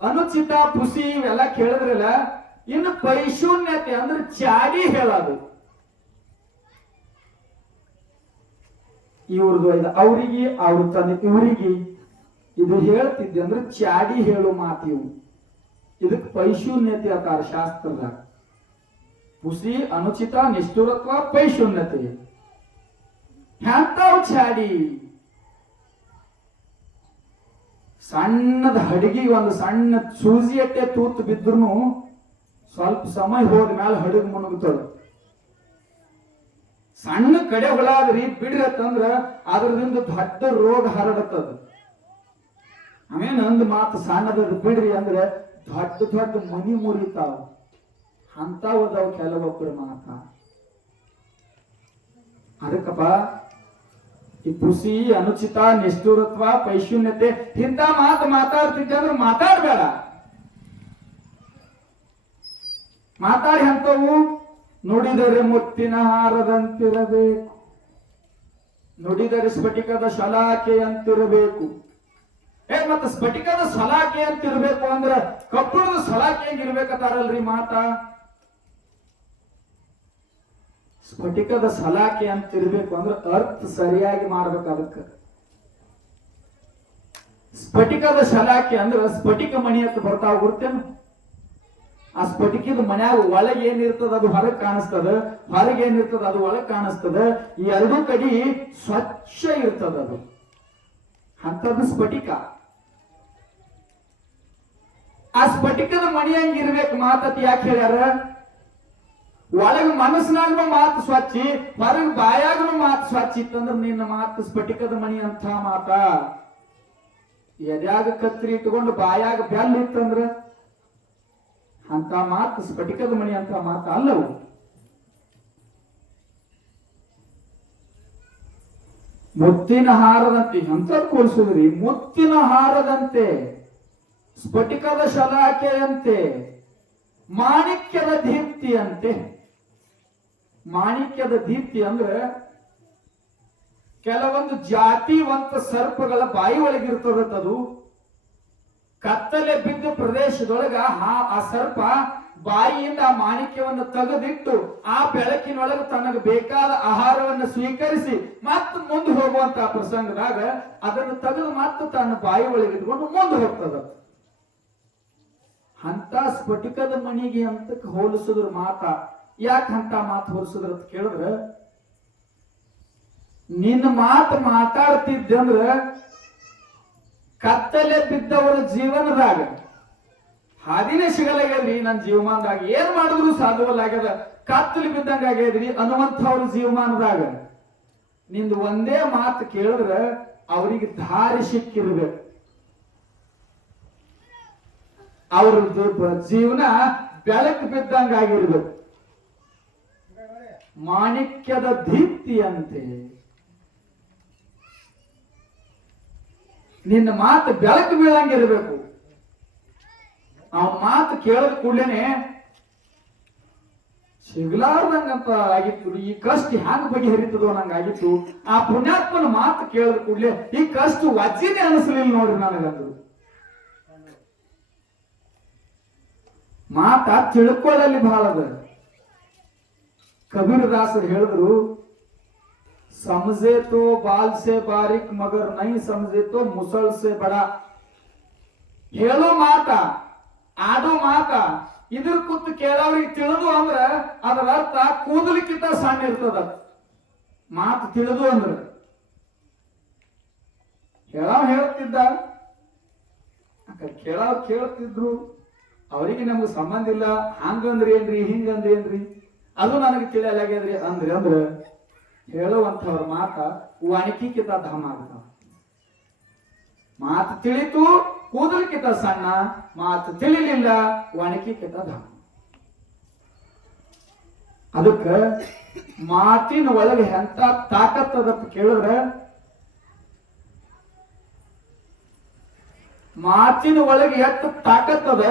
ಅನುಚಿತ ಪುಸಿ ಇವೆಲ್ಲ ಕೇಳಿದ್ರಲ್ಲ. ಇನ್ನು ಪೈಶೂನ್ಯತೆ ಅಂದ್ರೆ ಚಾಡಿ ಹೇಳೋದು. ಇವ್ರದ್ದು ಅವ್ರಿಗೆ ಅವ್ರ ತಂದೆ ಇವ್ರಿಗೆ ಇದು ಹೇಳ್ತಿದ್ದೆ ಅಂದ್ರೆ ಚಾಡಿ ಹೇಳು ಮಾತಿವು. ಇದಕ್ಕೆ ಪೈಶೂನ್ಯತೆ ಅಂತಾರ ಶಾಸ್ತ್ರದಾಗ. ಪುಸಿ ಅನುಚಿತ ನಿಷ್ಠುರತ್ವ ಪೈಶೂನ್ಯತೆ. ಎಂತಾವ್ ಚಾಡಿ? ಸಣ್ಣದ ಹಡಗಿ ಒಂದು ಸಣ್ಣ ಸೂಜಿಯಟ್ಟೆ ತೂತು ಬಿದ್ರು ಸ್ವಲ್ಪ ಸಮಯ ಹೋದ್ಮೇಲೆ ಹಡಗು ಮುಣುಗ್ತದ. ಸಣ್ಣ ಕಡೆ ಹುಳಾದ್ರಿ ಬಿಡ್ರತ್ತಂದ್ರ ಅದ್ರದಿಂದ ದೊಡ್ಡ ರೋಗ ಹರಡತ್ತದ. ಆಮೇಲೆ ಒಂದು ಮಾತು ಸಣ್ಣದ ಬಿಡ್ರಿ ಅಂದ್ರೆ ದೊಡ್ಡ ದೊಡ್ಡ ಮನಿ ಮುರಿತಾವ. ಅಂತಾವದಾವ ಕೆಲವೊಬ್ಬರು ಮಾತ. ಅದಕ್ಕಪ್ಪ ಈ ಪುಸಿ ಅನುಚಿತ ನಿಷ್ಠುರತ್ವ ಪೈಶೂನ್ಯತೆ ಇಂಥ ಮಾತು ಮಾತಾಡ್ತಿದ್ದೆ ಅಂದ್ರೆ ಮಾತಾಡ್ಬೇಡ. ಮಾತಾಡಿ ಅಂತವು ನುಡಿದರೆ ಮುತ್ತಿನ ಹಾರದಂತಿರಬೇಕು, ನುಡಿದರೆ ಸ್ಫಟಿಕದ ಶಲಾಕೆ ಅಂತಿರಬೇಕು. ಮತ್ತೆ ಸ್ಫಟಿಕದ ಸಲಾಕೆ ಅಂತಿರ್ಬೇಕು ಅಂದ್ರ ಕಬ್ಬಣದ ಸಲಾಕೆ ಹೆಂಗಿರ್ಬೇಕಂತಾರಲ್ರಿ ಮಾತ. ಸ್ಫಟಿಕದ ಸಲಾಕೆ ಅಂತಿರ್ಬೇಕು ಅಂದ್ರೆ ಅರ್ಥ ಸರಿಯಾಗಿ ಮಾಡ್ಬೇಕು. ಅದಕ್ಕೆ ಸ್ಫಟಿಕದ ಸಲಾಕೆ ಅಂದ್ರ ಸ್ಫಟಿಕ ಮಣಿ ಅಂತ ಬರ್ತಾವ ಗುರ್ತೇನು? ಆ ಸ್ಫಟಿಕದ ಮನ್ಯಾಗ ಒಳಗೆ ಏನಿರ್ತದ ಅದು ಹೊರಗೆ ಕಾಣಿಸ್ತದ, ಹೊರಗೆ ಏನಿರ್ತದ ಅದು ಒಳಗೆ ಕಾಣಿಸ್ತದ. ಈ ಎರಡೂ ಕಡೆ ಸ್ವಚ್ಛ ಇರ್ತದ. ಅದು ಅಂತದ್ದು ಸ್ಫಟಿಕ. ಆ ಸ್ಫಟಿಕದ ಮಣಿ ಹಂಗಿರ್ಬೇಕು ಮಾತತ್ ಯಾಕೆ ಹೇಳ್ಯಾರ? ಒಳಗ ಮನಸ್ಸಿನಾಗ್ನು ಮಾತು ಸ್ವಚ್ಛಿ, ಹೊರಗ್ ಬಾಯಾಗನು ಮಾತು ಸ್ವಚ್ಛ ಇತ್ತಂದ್ರ ನಿನ್ನ ಮಾತು ಸ್ಫಟಿಕದ ಮಣಿ ಅಂತ ಮಾತ. ಎದ್ಯಾಗ ಕತ್ರಿ ಇಟ್ಕೊಂಡು ಬಾಯಾಗ ಬೆಲ್ಲ ಇತ್ತಂದ್ರ ಅಂತ ಮಾತು ಸ್ಫಟಿಕದ ಮಣಿ ಅಂತ ಮಾತ ಅಲ್ಲವು. ಮುತ್ತಿನ ಹಾರದಂತೆ ಎಂತದ್ ಕೋಲ್ಸುದ್ರಿ? ಮುತ್ತಿನ ಹಾರದಂತೆ, ಸ್ಫಟಿಕದ ಶಲಾಕೆಯಂತೆ, ಮಾಣಿಕ್ಯದ ದೀಪ್ತಿಯಂತೆ. ಮಾಣಿಕ್ಯದ ದೀಪ್ತಿ ಅಂದ್ರೆ ಕೆಲವೊಂದು ಜಾತಿವಂತ ಸರ್ಪಗಳ ಬಾಯಿ ಒಳಗಿರ್ತದದು. ಕತ್ತಲೆ ಬಿದ್ದ ಪ್ರದೇಶದೊಳಗ ಆ ಸರ್ಪ ಬಾಯಿಯಿಂದ ಆ ಮಾಣಿಕ್ಯವನ್ನು ತೆಗೆದಿಟ್ಟು ಆ ಬೆಳಕಿನೊಳಗೆ ತನಗೆ ಬೇಕಾದ ಆಹಾರವನ್ನು ಸ್ವೀಕರಿಸಿ ಮತ್ತೆ ಮುಂದೆ ಹೋಗುವಂತ ಪ್ರಸಂಗದಾಗ ಅದನ್ನು ತೆಗೆದು ಮತ್ತೆ ತನ್ನ ಬಾಯಿ ಒಳಗೆ ಇಟ್ಕೊಂಡು ಮುಂದೆ ಹೋಗ್ತದ. ಅಂತ ಸ್ಫಟಿಕದ ಮಣಿಗೆ ಅಂತ ಹೋಲಿಸಿದ್ರ ಮಾತ. ಯಾಕೆ ಅಂತ ಮಾತು ಹೋಲಿಸಿದ್ರ ಅಂತ ಕೇಳಿದ್ರ, ನಿನ್ನ ಮಾತು ಮಾತಾಡ್ತಿದ್ದೆ ಅಂದ್ರ ಕತ್ತಲೆ ಬಿದ್ದವರ ಜೀವನದಾಗ ಹಾದಿನೇ ಸಿಗಲಾಗ್ಯದ್ರಿ. ನನ್ನ ಜೀವಮಾನದಾಗ ಏನ್ ಮಾಡಿದ್ರು ಸಾಧುವಲ್ಲಾಗ್ಯದ, ಕತ್ತಲೆ ಬಿದ್ದಂಗ ಆಗ್ಯದ್ರಿ ಅನ್ನುವಂಥವ್ರ ಜೀವಮಾನದಾಗ ನಿಂದು ಒಂದೇ ಮಾತು ಕೇಳಿದ್ರ ಅವ್ರಿಗೆ ದಾರಿ ಸಿಕ್ಕಿರ್ಬೇಕು. ಅವ್ರ ಜೀವನ ಬೆಳಕು ಬಿದ್ದಂಗ ಆಗಿರ್ಬೇಕು. ಮಾಣಿಕ್ಯದ ದೀಪ್ತಿಯಂತೆ ನಿನ್ನ ಮಾತು ಬೆಳಕು ಬೀಳಂಗಿರ್ಬೇಕು. ಅವನ ಮಾತು ಕೇಳದ ಕೂಡಲೇನೆ ಸಿಗ್ಲಾರ್ದಂಗಂತ ಆಗಿತ್ತು. ಈ ಕಷ್ಟ ಹ್ಯಾಂಗ ಬಗೆಹರಿತದೋ ನಂಗಾಗಿತ್ತು. ಆ ಪುಣ್ಯಾತ್ಮನ ಮಾತು ಕೇಳದ ಕೂಡಲೇ ಈ ಕಷ್ಟ ವಜ್ಜಿನೇ ಅನಿಸ್ಲಿಲ್ಲ ನೋಡ್ರಿ ನನಗಂದ್ರು. ಮಾತ ತಿಳ್ಕೊಳ್ಳಲ್ಲಿ ಬಹಳ ಅದ. ಕಬೀರದಾಸರು ಹೇಳಿದ್ರು, ಸಮझे तो बाल से बारीक मगर नहीं समझे तो मुसल से बड़ा. ಹೇಳೋ ಮಾತ, ಆಡೋ ಮಾತ ಇದ್ರ ಕೂತು ಕೇಳೋರಿಗೆ ತಿಳಿದು ಅಂದ್ರ ಅದರ ಅರ್ಥ ಕೂದಲಿಕ್ಕಿಂತ ಸಣ್ಣ ಇರ್ತದ. ಮಾತು ತಿಳಿದು ಅಂದ್ರ ಹೇಳ್ತಿದ್ದ, ಕೇಳೋರು ಕೇಳ್ತಿದ್ರು, ಅವರಿಗೆ ನಮ್ಗೆ ಸಂಬಂಧ ಇಲ್ಲ. ಹಂಗಂದ್ರಿ ಏನ್ರಿ, ಹಿಂಗಂದ್ರಿ ಏನ್ರಿ, ಅದು ನನಗೆ ತಿಳಿಯಲಾಗ್ಯದ್ರಿ ಅಂದ್ರಿ ಅಂದ್ರ ಹೇಳುವಂಥವ್ರ ಮಾತ ವಾಣಿಕಿಂತ ಧಾಮ ಆಗ್ತಾವ. ಮಾತು ತಿಳಿತು ಕೂದಲಿಕ್ಕಿಂತ ಸಣ್ಣ, ಮಾತು ತಿಳಿಲಿಲ್ಲ ವಾಣಿಕಿಂತ ಧಾಮ. ಅದಕ್ಕ ಮಾತಿನ ಒಳಗೆ ಎಂತ ತಾಕತ್ತದಪ್ಪ ಕೇಳಿದ್ರೆ, ಮಾತಿನ ಒಳಗೆ ಎಷ್ಟು ತಾಕತ್ತದ,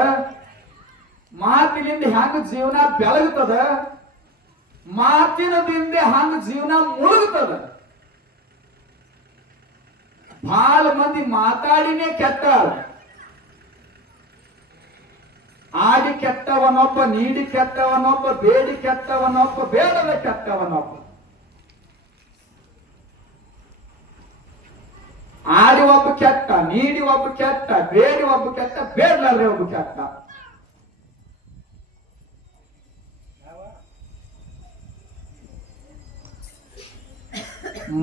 ಮಾತಿನಿಂದ ಹೆಂಗ ಜೀವನ ಬೆಳಗುತ್ತದ, ಮಾತಿನದಿಂದ ಹಂಗ ಜೀವನ ಮುಳುಗುತ್ತದ. ಬಹಳ ಮಂದಿ ಮಾತಾಡಿನೇ ಕೆಟ್ಟ, ಆಡಿ ಕೆಟ್ಟವನೊಬ್ಬ, ನೀಡಿ ಕೆಟ್ಟವನೊಬ್ಬ, ಬೇಡಿ ಕೆಟ್ಟವನೊಬ್ಬ, ಬೇಡದ ಕೆಟ್ಟವನೊಬ್ಬ. ಆಡಿ ಒಬ್ಬ ಕೆಟ್ಟ, ನೀಡಿ ಒಬ್ಬ ಕೆಟ್ಟ, ಬೇಡಿ ಒಬ್ಬ ಕೆಟ್ಟ, ಬೇಡಲಾರ್ದೆ ಒಬ್ಬ ಕೆಟ್ಟ.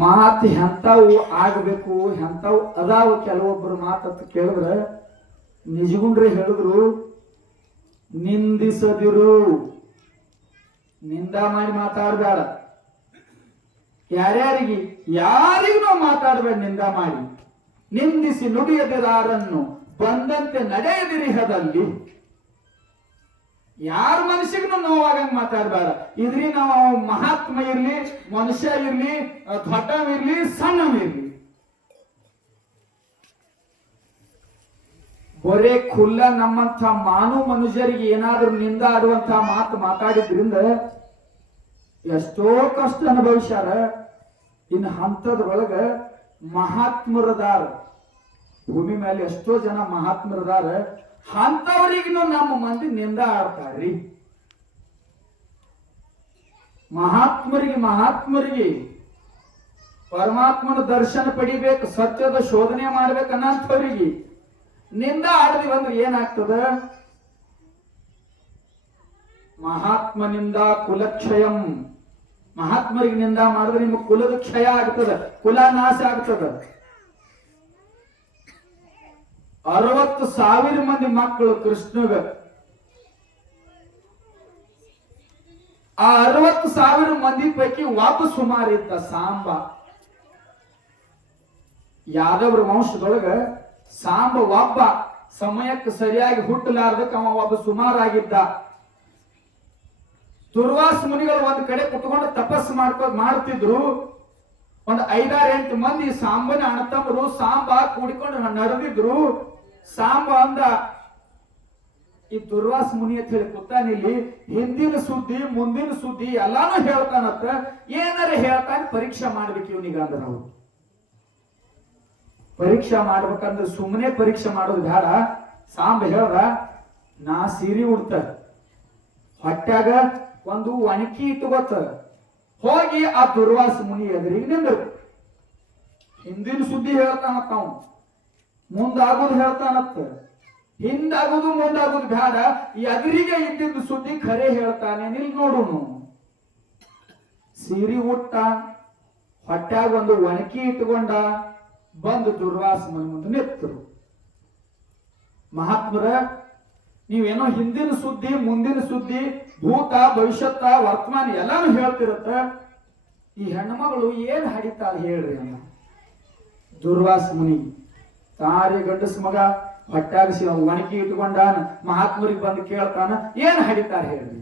ಮಾತು ಎಂಥವು ಆಗಬೇಕು, ಎಂಥವು ಅದಾವ. ಕೆಲವೊಬ್ಬರು ಮಾತಂತ ಕೇಳಿದ್ರೆ ನಿಜಗುಂಡ್ರೆ ಹೇಳಿದ್ರು, ನಿಂದಿಸದಿರು, ನಿಂದ ಮಾಡಿ ಮಾತಾಡಬೇಡ. ಯಾರ್ಯಾರಿಗೆ ಯಾರಿಗೂ ನಾವು ಮಾತಾಡಬೇಡ ನಿಂದ ಮಾಡಿ. ನಿಂದಿಸಿ ನುಡಿಯದಿರಾರನ್ನು ಬಂದಂತೆ ನಡೆಯದಿರಿಹದಲ್ಲಿ. ಯಾರ ಮನುಷ್ಯಗೂ ನೋವಾಗಂಗ್ ಮಾತಾಡಬೇಡ. ಇದ್ರಿ ನಾವು ಮಹಾತ್ಮ ಇರ್ಲಿ, ಮನುಷ್ಯ ಇರ್ಲಿ, ದೊಡ್ಡವಿರ್ಲಿ, ಸಣ್ಣವಿರ್ಲಿ, ಬರೇ ಖುಲ್ಲ ನಮ್ಮಂಥ ಮಾನವ ಮನುಷ್ಯರಿಗೆ ಏನಾದ್ರೂ ನಿಂದ ಆಡುವಂತ ಮಾತು ಮಾತಾಡಿದ್ರಿಂದ ಎಷ್ಟೋ ಕಷ್ಟ ಅನುಭವಿಸ್ಯಾರ. ಇನ್ನು ಹಂತದ್ರೊಳಗ ಮಹಾತ್ಮರದಾರ, ಭೂಮಿ ಮೇಲೆ ಎಷ್ಟೋ ಜನ ಮಹಾತ್ಮರದಾರ. ಅಂತವರಿಗೂ ನಮ್ಮ ಮಂದಿ ನಿಂದ ಆಡ್ತಾರ್ರಿ. ಮಹಾತ್ಮರಿಗೆ ಪರಮಾತ್ಮನ ದರ್ಶನ ಪಡಿಬೇಕು, ಸತ್ಯದ ಶೋಧನೆ ಮಾಡ್ಬೇಕು ಅನ್ನೋಂಥವ್ರಿಗೆ ನಿಂದ ಆಡದಿ ಬಂದ್ರೆ ಏನಾಗ್ತದ? ಮಹಾತ್ಮನಿಂದ ಕುಲಕ್ಷಯಂ. ಮಹಾತ್ಮರಿಗೆ ನಿಂದ ಮಾಡಿದ್ರೆ ನಿಮ್ಮ ಕುಲದ ಕ್ಷಯ ಆಗ್ತದ, ಕುಲ ನಾಶ ಆಗ್ತದ. 60,000 ಮಂದಿ ಮಕ್ಕಳು ಕೃಷ್ಣಗ. ಆ 60,000 ಮಂದಿ ಪೈಕಿ ಒಬ್ಬ ಸುಮಾರು ಇದ್ದ ಸಾಂಬ. ಯಾದವ್ರ ವಂಶದೊಳಗ ಸಾಂಬ ಒಬ್ಬ ಸಮಯಕ್ಕೆ ಸರಿಯಾಗಿ ಹುಟ್ಟಲಾರ್ದಕ್ಕೆ ಅವ ಒಬ್ಬ ಸುಮಾರಾಗಿದ್ದ. ದುರ್ವಾಸ ಮುನಿಗಳು ಒಂದ್ ಕಡೆ ಕುತ್ಕೊಂಡು ತಪಸ್ಸು ಮಾಡ್ತಿದ್ರು. ಒಂದ್ 5-8 ಮಂದಿ ಸಾಂಬನ ಅಣ್ಣತಮ್ಮರು ಸಾಂಬ ಕೂಡಿಕೊಂಡು ನಡೆದಿದ್ರು. ಸಾಂಬ ಅಂದ, ಈ ದುರ್ವಾಸ ಮುನಿ ಅಂತ ಹೇಳಿ ಕೂತಾನಿಲ್ಲಿ ಹಿಂದಿನ ಸುದ್ದಿ ಮುಂದಿನ ಸುದ್ದಿ ಎಲ್ಲಾನು ಹೇಳ್ತಾನತ್ತ, ಏನಾರ ಹೇಳ್ತಾನೆ, ಪರೀಕ್ಷೆ ಮಾಡ್ಬೇಕು ಇವನಿಗ ಅಂದ್ರ. ನಾವು ಪರೀಕ್ಷೆ ಮಾಡ್ಬೇಕಂದ್ರೆ ಸುಮ್ಮನೆ ಪರೀಕ್ಷೆ ಮಾಡೋದು ಬೇಡ. ಸಾಂಬ ಹೇಳ್ದ, ನಾ ಸೀರೆ ಉಡ್ತ, ಹೊಟ್ಯಾಗ ಒಂದು ಒಣಕಿ ಇಟ್ಕೋತ ಹೋಗಿ ಆ ದುರ್ವಾಸ ಮುನಿ ಎದುರಿಗೆ ನಿಂದ್ರು. ಹಿಂದಿನ ಸುದ್ದಿ ಹೇಳ್ತಾನತ್ತ, ಅವ ಮುಂದಾಗೋದು ಹೇಳ್ತಾನತ್ತ. ಹಿಂದಾಗೋದು ಮುಂದಾಗೋದು ಬೇಡ, ಎದುರಿಗೆ ಇದ್ದಿದ್ದು ಸುದ್ದಿ ಖರೆ ಹೇಳ್ತಾನೆ, ನಿಲ್ ನೋಡುನು. ಸೀರೆ ಉಟ್ಟ, ಹೊಟ್ಯಾಗ ಒಂದು ಒಣಕಿ ಇಟ್ಕೊಂಡ, ಬಂದು ದುರ್ವಾಸ ಮುನಿ ಮುಂದೆ ನಿಂತರು. ಮಹಾತ್ಮರ, ನೀವೇನೋ ಹಿಂದಿನ ಸುದ್ದಿ ಮುಂದಿನ ಸುದ್ದಿ ಭೂತ ಭವಿಷ್ಯತ್ತ ವರ್ತಮಾನ ಎಲ್ಲಾನು ಹೇಳ್ತಿರತ್ತ, ಈ ಹೆಣ್ಮಗಳು ಏನ್ ಹಡಿತಾಳ ಹೇಳ್ರಿ ಅನ್ನ. ದುರ್ವಾಸ ಮುನಿ ತಾರಿ ಗಂಡಸ ಮಗ ಹೊಟ್ಟಾಗ ಒಣಕಿ ಇಟ್ಕೊಂಡಾನ, ಮಹಾತ್ಮರಿಗೆ ಬಂದು ಕೇಳ್ತಾನ, ಏನ್ ಹಡಿತಾರ ಹೇಳ್ರಿ.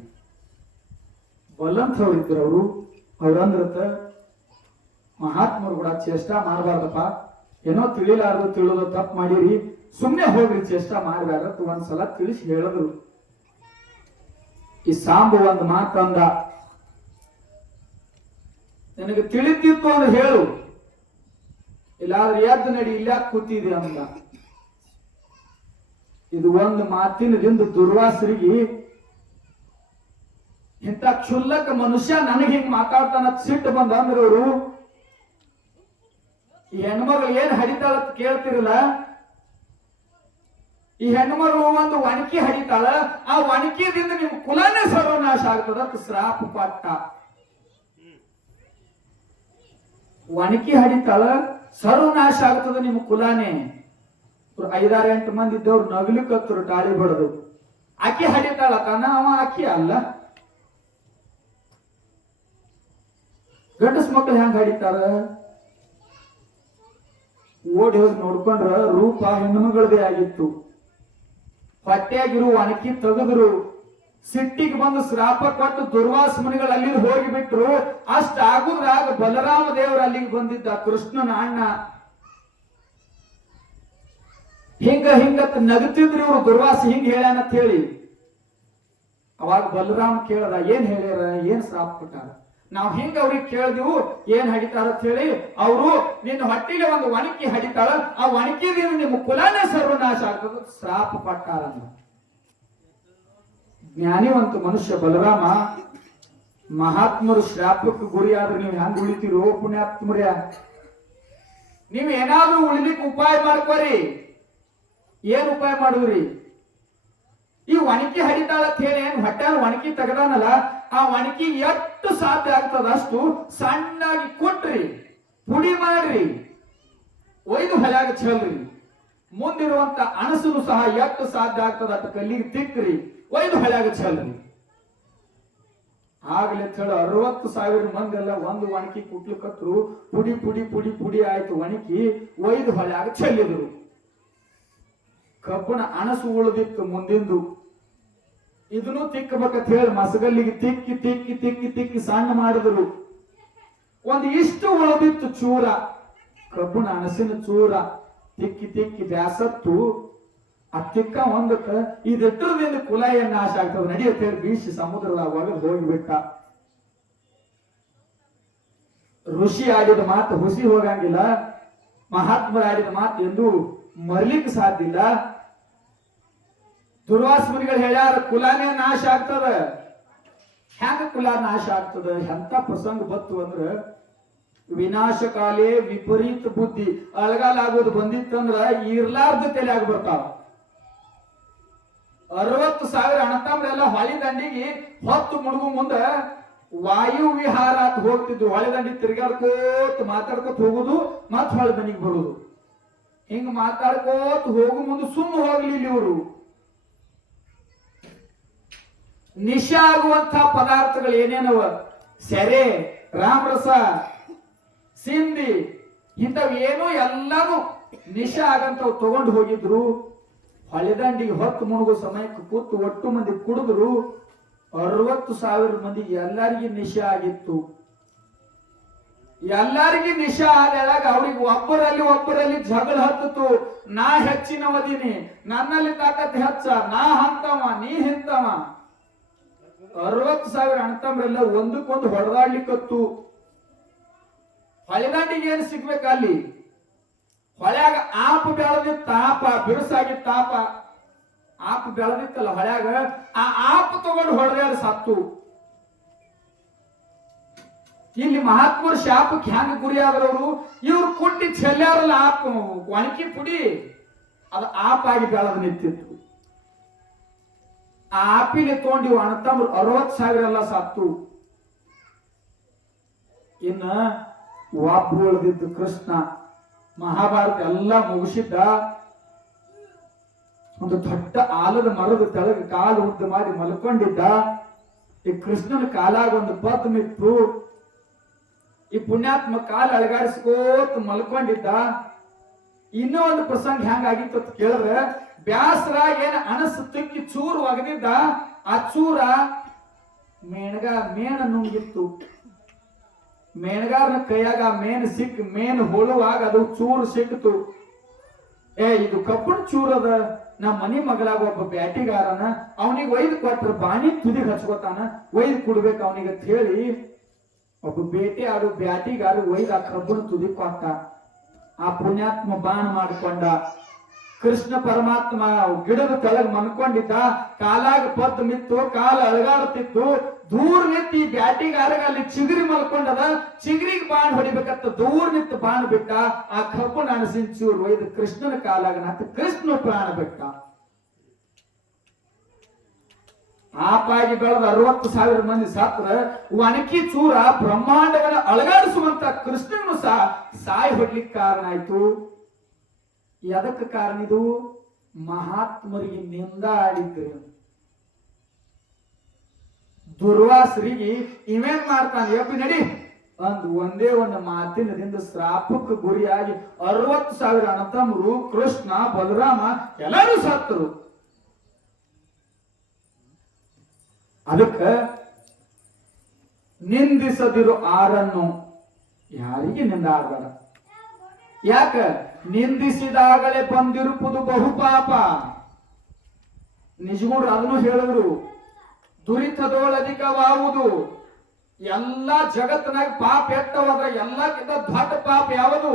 ಬಲ್ಲಂಥವ್ರು ಇದ್ರು ಅವರು. ಅವ್ರಂದ್ರತ, ಮಹಾತ್ಮರು ಕೂಡ ಚೇಷ್ಟಾ ಮಾಡಬಾರ್ದಪ್ಪ, ಏನೋ ತಿಳಿಲಾರ್ದು ತಿಳಿದು ತಪ್ಪು ಮಾಡಿರಿ, ಸುಮ್ಮನೆ ಹೋಗ್ರಿ, ಚೇಷ್ಟಾ ಮಾಡಬಾರ್ದು ಒಂದ್ಸಲ ತಿಳಿಸಿ ಹೇಳಿದ್ರು. ಈ ಸಾಂಬ ಒಂದು ಮಾತಂದ, ನಿನಗೆ ತಿಳಿತಿತ್ತು ಅಂದ್ರೆ ಹೇಳು, ಇಲ್ಲಾದ್ರೆ ಎದ್ದು ನಡಿ, ಇಲ್ಲ ಕೂತಿದೆ ಅಂದ. ಇದು ಒಂದು ಮಾತಿನದಿಂದ ದುರ್ವಾಸರಿಗೆ ಇಂಥ ಕ್ಷುಲ್ಲಕ ಮನುಷ್ಯ ನನಗೆ ಹಿಂಗ್ ಮಾತಾಡ್ತಾನ ಸಿಟ್ಟು ಬಂದ ಅಂದ್ರೆ ಅವರು, ಈ ಹೆಣ್ಮಗಳು ಏನ್ ಹಡಿತಾಳ ಕೇಳ್ತಿರಲ್ಲ, ಈ ಹೆಣ್ಮಗಳು ಒಂದು ಒಣಕಿ ಹಡಿತಾಳ, ಆ ಒಣಕಿದಿಂದ ನಿಮ್ ಕುಲನೇ ಸರ್ವನಾಶ ಆಗ್ತದ ಶ್ರಾಪ ಪಟ್ಟ. ಒಣಕಿ ಹಡಿತಾಳ, ಸರ್ವನಾಶ ಆಗ್ತದ ನಿಮ್ಮ ಕುಲಾನೇ. 5-8 ಮಂದಿ ಇದ್ದವ್ರು ನಗಲಿಕತ್ತರು ಟಾಳಿ ಬಡದು. ಆಕಿ ಹಡಿತಾಳ ತಾನ, ಅವ ಆಕಿ ಅಲ್ಲ. ಗಂಡಸ್ ಮಕ್ಕಳು ಹೆಂಗ್ ಹಡಿತಾರ? ಓಡಿ ಹೋಗಿ ನೋಡ್ಕೊಂಡ್ರ ರೂಪ ಹೆಣ್ಮಗಳದೇ ಆಗಿತ್ತು. ಹೊಟ್ಟೆಯಾಗಿರು ಒಣಕಿ ತೆಗೆದ್ರು. ಸಿಟ್ಟಿಗೆ ಬಂದು ಶ್ರಾಪ ಕೊಟ್ಟು ದುರ್ವಾಸ ಮುನಿಗಳು ಅಲ್ಲಿಗೆ ಹೋಗಿಬಿಟ್ರು. ಅಷ್ಟ ಆಗುದ್ರಾಗ ಬಲರಾಮ ದೇವರು ಅಲ್ಲಿಗೆ ಬಂದಿದ್ದ, ಕೃಷ್ಣನ ಅಣ್ಣ. ಹಿಂಗತ್ ನಗತಿದ್ರು ಇವ್ರು, ದುರ್ವಾಸ ಹಿಂಗ್ ಹೇಳ್ಯಾನಂತ ಹೇಳಿ. ಅವಾಗ ಬಲರಾಮ ಕೇಳದ, ಏನ್ ಹೇಳ್ಯಾರ, ಏನ್ ಶ್ರಾಪ ಕೊಟ್ಟಾರ? ನಾವ್ ಹಿಂಗ ಅವ್ರಿಗೆ ಕೇಳಿದ್ವು, ಏನ್ ಹಡಿತಾರ ಅಂತ ಹೇಳಿ. ಅವರು ನಿನ್ನ ಹೊಟ್ಟಿಗೆ ಒಂದು ಒಣಕಿ ಹಡಿತಾಳ, ಆ ಒಣಕಿದಿಂದ ನಿಮ್ಮ ಕುಲಾನೇ ಸರ್ವನಾಶ ಆಗ್ತದ ಶ್ರಾಪ ಪಟ್ಟಾರ. ಜ್ಞಾನಿವಂತ ಮನುಷ್ಯ ಬಲರಾಮ. ಮಹಾತ್ಮರು ಶ್ರಾಪಕ್ಕೆ ಗುರಿಯಾದ್ರೆ ನೀವು ಹೆಂಗ್ ಉಳಿತೀರೋ ಪುಣ್ಯಾತ್ಮರ್ಯ? ನೀವ್ ಏನಾದ್ರೂ ಉಳಿಲಿಕ್ಕೆ ಉಪಾಯ ಮಾಡ್ಕೋರಿ. ಏನ್ ಉಪಾಯ ಮಾಡುದ್ರಿ? ಈ ಒಣಕಿ ಹಡಿತಾಳ ಅಂತ ಹೇಳಿ ಏನ್ ಹೊಟ್ಟಾನ ಒಣಕಿ ತೆಗದಾನಲ್ಲ, ಆ ಒಣಕಿ ಎಷ್ಟು ಸಾಧ್ಯ ಆಗ್ತದ ಅಷ್ಟು ಸಣ್ಣಾಗಿ ಕೊಟ್ರಿ, ಪುಡಿ ಮಾಡ್ರಿ, ಒಯ್ದು ಹೊಲ್ಯಾಗ ಚೆಲ್ರಿ. ಮುಂದಿರುವಂತ ಅಣಸನು ಸಹ ಎಷ್ಟು ಸಾಧ್ಯ ಆಗ್ತದ ಅಷ್ಟು ಕಲ್ಲಿಗೆ ತಿಕ್ಕ್ರಿ, ಒಯ್ದು ಹೊಲ್ಯಾಗ ಚೆಲ್ರಿ. ಆಗ್ಲಿ ಹೇಳ 60,000 ಮಂದಿ ಎಲ್ಲ ಒಂದು ಒಣಕಿ ಕುಟ್ಲಿಕತ್ರು. ಪುಡಿ ಪುಡಿ ಪುಡಿ ಪುಡಿ ಆಯ್ತು ಒಣಕಿ, ಒಯ್ದು ಹೊಲ್ಯಾಗ ಚೆಲ್ಲಿದ್ರು. ಕಬ್ಬಣ ಅಣಸು ಉಳಿದಿತ್ತು ಮುಂದಿಂದು. ಇದನ್ನು ತಿಕ್ಕಬೇಕಂತ ಹೇಳಿ ಮಸಗಲ್ಲಿಗೆ ತಿಕ್ಕಿ ತಿಕ್ಕಿ ತಿಕ್ಕಿ ತಿಕ್ಕಿ ಸಣ್ಣ ಮಾಡಿದ್ರು. ಒಂದು ಇಷ್ಟು ಉಳಿದಿತ್ತು ಚೂರ, ಕಬ್ಬಣ ಅಣಸಿನ ಚೂರ. ತಿಕ್ಕಿ ತಿಕ್ಕಿ ಬ್ಯಾಸತ್ತು. ಆ ತಿಕ್ಕ ಒಂದಕ್ಕ ಇದೆಟ್ಟರದಿಂದ ಕುಲ ಏನ್ ನಾಶ ಆಗ್ತದೆ ನಡೆಯುತ್ತೆ ಬೀಸಿ ಸಮುದ್ರದಾಗ ಹೋಗಿಬಿಟ್ಟ. ಋಷಿ ಆಡಿದ ಮಾತು ಹುಸಿ ಹೋಗಂಗಿಲ್ಲ, ಮಹಾತ್ಮರ ಆಡಿದ ಮಾತು ಎಂದು ಮರ್ಲಿಕ್ಕೆ ಸಾಧ್ಯ ಇಲ್ಲ. ದುರ್ವಾಸ ಮುನಿಗಳು ಹೇಳ್ಯಾರ, ಕುಲಾನೇ ನಾಶ ಆಗ್ತದ. ಹೆಂಗ ಕುಲ ನಾಶ ಆಗ್ತದ? ಎಂತ ಪ್ರಸಂಗ ಬತ್ತು ಅಂದ್ರ, ವಿನಾಶ ಕಾಲೇ ವಿಪರೀತ ಬುದ್ಧಿ. ಅಳಗಾಲ ಆಗೋದು ಬಂದಿತ್ತಂದ್ರ ಇರ್ಲಾರ್ದ ತಲೆಯಾಗ ಬರ್ತಾವ. 60,000 ಅಣ್ಣತಮ್ಮರೆಲ್ಲ ಹೊಳಿ ದಂಡಿಗೆ ಹೊತ್ತು ಮುಳುಗು ಮುಂದ ವಾಯು ವಿಹಾರ ಅಂತ ಹೋಗ್ತಿದ್ರು. ಹೊಳೆ ದಂಡಿ ತಿರ್ಗಾಡ್ಕೋತ ಮಾತಾಡ್ಕೋತ ಹೋಗುದು, ಮತ್ ಹೊಳೆ ಮನಿಗೆ ಬರುದು. ಹಿಂಗ ಮಾತಾಡ್ಕೋತ ಹೋಗು ಮುಂದೆ ಸುಮ್ಮ ಹೋಗ್ಲಿಲ್ಲ ಇವರು. ನಿಶಾ ಆಗುವಂತ ಪದಾರ್ಥಗಳು ಏನೇನವ, ಸೆರೆ, ರಾಮರಸ, ಸಿಂಧಿ, ಇಂಥವ್ ಏನೋ ಎಲ್ಲಾನು ನಿಶಾ ಆಗಂತವ್ ತಗೊಂಡು ಹೋಗಿದ್ರು. ಹೊಳೆದಂಡಿಗೆ ಹೊತ್ತು ಮುಳುಗೋ ಸಮಯಕ್ಕೆ ಕೂತು ಒಟ್ಟು ಮಂದಿ ಕುಡಿದ್ರು. 60,000 ಮಂದಿಗೆ ಎಲ್ಲರಿಗೂ ನಿಶಾ ಆಗಿತ್ತು. ಎಲ್ಲರಿಗೂ ನಿಶಾ ಆದಾಗ ಅವ್ರಿಗೆ ಒಬ್ಬರಲ್ಲಿ ಜಗಳ ಹತ್ತಿತು. ನಾ ಹೆಚ್ಚಿನವದೀನಿ, ನನ್ನಲ್ಲಿ ತಾಕತ್ ಹೆಚ್ಚ, ನಾ ಹಂತವ, ನೀ ಹಿಂತವ. 60,000 ಅಣ್ತಂಬ್ರೆಲ್ಲ ಒಂದಕ್ಕೊಂದು ಹೊಡೆದಾಡ್ಲಿಕ್ಕತ್ತು. ಹೊಳೆದಂಡಿಗೆ ಏನು ಸಿಗ್ಬೇಕ ಅಲ್ಲಿ? ಹೊಳ್ಯಾಗ ಆಪ ಬೆಳೆದಿತ್ತ, ತಾಪ ಬಿರುಸಾಗಿ ತಾಪ ಆಪ ಬೆಳೆದಿತ್ತಲ್ಲ ಹೊಳ್ಯಾಗ, ಆ ಆಪ ತಗೊಂಡು ಹೊಡೆದಾಡಿ ಸತ್ತು. ಇಲ್ಲಿ ಮಹಾತ್ಮರ ಶಾಪಕ್ಕೆ ಹೆಂಗ ಗುರಿ ಆದ್ರವರು? ಇವ್ರು ಕುಟ್ಟಿ ಚೆಲ್ಲಾರಲ್ಲ ಆಪ, ಒಣಕಿ ಪುಡಿ ಅದು ಆಪಾಗಿ ಬೆಳೆದು ನಿಂತಿತ್ತು. ಆ ಆಪಿಗೆ ತಗೊಂಡು ಇವು ಅಣ್ತಂಬ್ರು 60,000 ಎಲ್ಲ ಸತ್ತು. ಇನ್ನ ಒಬ್ಬ ಉಳಿದಿದ್ದು ಕೃಷ್ಣ. ಮಹಾಭಾರತ ಎಲ್ಲ ಮುಗಿಸಿದ್ದ. ಒಂದು ದೊಡ್ಡ ಆಲದ ಮರದ ತೆಳಗೆ ಕಾಲು ಉದ್ದ ಮಾಡಿ ಮಲ್ಕೊಂಡಿದ್ದ. ಈ ಕೃಷ್ಣನ ಕಾಲಾಗ ಒಂದು ಪದ್ಮಿತ್ತು. ಈ ಪುಣ್ಯಾತ್ಮ ಕಾಲು ಅಳಗಾಡಿಸ್ಕೋತ ಮಲ್ಕೊಂಡಿದ್ದ. ಇನ್ನೂ ಒಂದು ಪ್ರಸಂಗ ಹೆಂಗಾಗಿತ್ತು ಅಂತ ಕೇಳಿದ್ರೆ, ಬ್ಯಾಸರ ಏನ ಅನಸು ತಿಕ್ಕಿ ಚೂರು ಒಗದಿದ್ದ. ಆ ಚೂರ ಮೇಣ ನುಂಗಿತ್ತು. ಮೇಣಗಾರನ ಕೈಯಾಗ ಮೇನ್ ಸಿಕ್ ಮೇನ್ ಹೋಳುವಾಗ ಅದು ಚೂರು ಸಿಕ್ತು. ಇದು ಕಬ್ಬಣ ಚೂರ್ ಅದ. ನಮ್ಮ ಮನಿ ಮಗಳಾಗ ಒಬ್ಬ ಬ್ಯಾಟಿಗಾರನ, ಅವನಿಗೆ ಒಯ್ದು ಕೊಟ್ರ ಬಾಣಿ ತುದಿಗೆ ಹಚ್ಕೋತಾನ, ಒಯ್ದು ಕುಡ್ಬೇಕು ಅವನಿಗೆ ಅಂತ ಹೇಳಿ ಒಬ್ಬ ಬೇಟೆ ಆಡು ಬ್ಯಾಟಿಗಾರ ಒಯ್ದು ಆ ಕಬ್ಬಣ ತುದಿ ಕೊಟ್ಟ. ಆ ಪುಣ್ಯಾತ್ಮ ಬಾಣ ಮಾಡಿಕೊಂಡ. ಕೃಷ್ಣ ಪರಮಾತ್ಮ ಗಿಡದ ಕೆಳಗೆ ಮನ್ಕೊಂಡಿದ್ದ. ಕಾಲಾಗ ಪದ್ದು ಮಿತ್ತು, ಕಾಲ ಅಳಗಾಡ್ತಿತ್ತು. ದೂರ ನಿಂತು ಈ ಬ್ಯಾಟಿಗಾರಗ ಅಲ್ಲಿ ಚಿಗುರಿ ಮಲ್ಕೊಂಡದ. ಚಿಗುರಿಗೆ ಬಾಣ ಹೊಡಿಬೇಕಂತ ದೂರ ನಿಂತು ಬಾಣ ಬಿಟ್ಟ. ಆ ಕಬ್ಬು ಅಣಸಿನ ಚೂರು ಒಯ್ದು ಕೃಷ್ಣನ ಕಾಲಾಗ ನಾತ ಕೃಷ್ಣ ಪ್ರಾಣ ಬಿಟ್ಟ. ಆಪಾಗಿ ಬೆಳೆದ 60,000 ಮಂದಿ ಸತ್ರ. ಒಣಕಿ ಚೂರ ಬ್ರಹ್ಮಾಂಡವನ್ನ ಅಳಗಾಡಿಸುವಂತ ಕೃಷ್ಣನು ಸಾಯಿ ಹೊಡ್ಲಿಕ್ಕೆ ಕಾರಣ ಆಯ್ತು. ಎದಕ್ಕೆ ಕಾರಣ ಇದು? ಮಹಾತ್ಮರಿಗೆ ನಿಂದ ಆಡಿದ್ರು. ದುರ್ವಾಸರಿಗೆ ಇವೇನ್ ಮಾಡ್ತಾನೆ, ಎಪ್ಪಿ ನಡಿ ಒಂದೇ ಒಂದು ಮಾತಿನದಿಂದ ಶ್ರಾಪಕ್ಕೆ ಗುರಿಯಾಗಿ 60,000 ಅಣ್ಣತಮ್ಮರು, ಕೃಷ್ಣ, ಬಲರಾಮ ಎಲ್ಲರೂ ಸತ್ತರು. ಅದಕ್ಕ ನಿಂದಿಸದಿರು ಆರನ್ನು. ಯಾರಿಗೆ ನಿಂದ ಆಡಬೇಡ. ಯಾಕ? ನಿಂದಿಸಿದಾಗಲೇ ಬಂದಿರುವುದು ಬಹುಪಾಪ. ನಿಜಗುರು ಅದನ್ನು ಹೇಳಿದ್ರು. ದುರಿತದೋಳಧಿಕವಾವುದು. ಎಲ್ಲಾ ಜಗತ್ತಿನಾಗ ಪಾಪ ಎತ್ತವಾದ್ರೆ ಎಲ್ಲಕ್ಕಿಂತ ದೊಡ್ಡ ಪಾಪ ಯಾವುದು?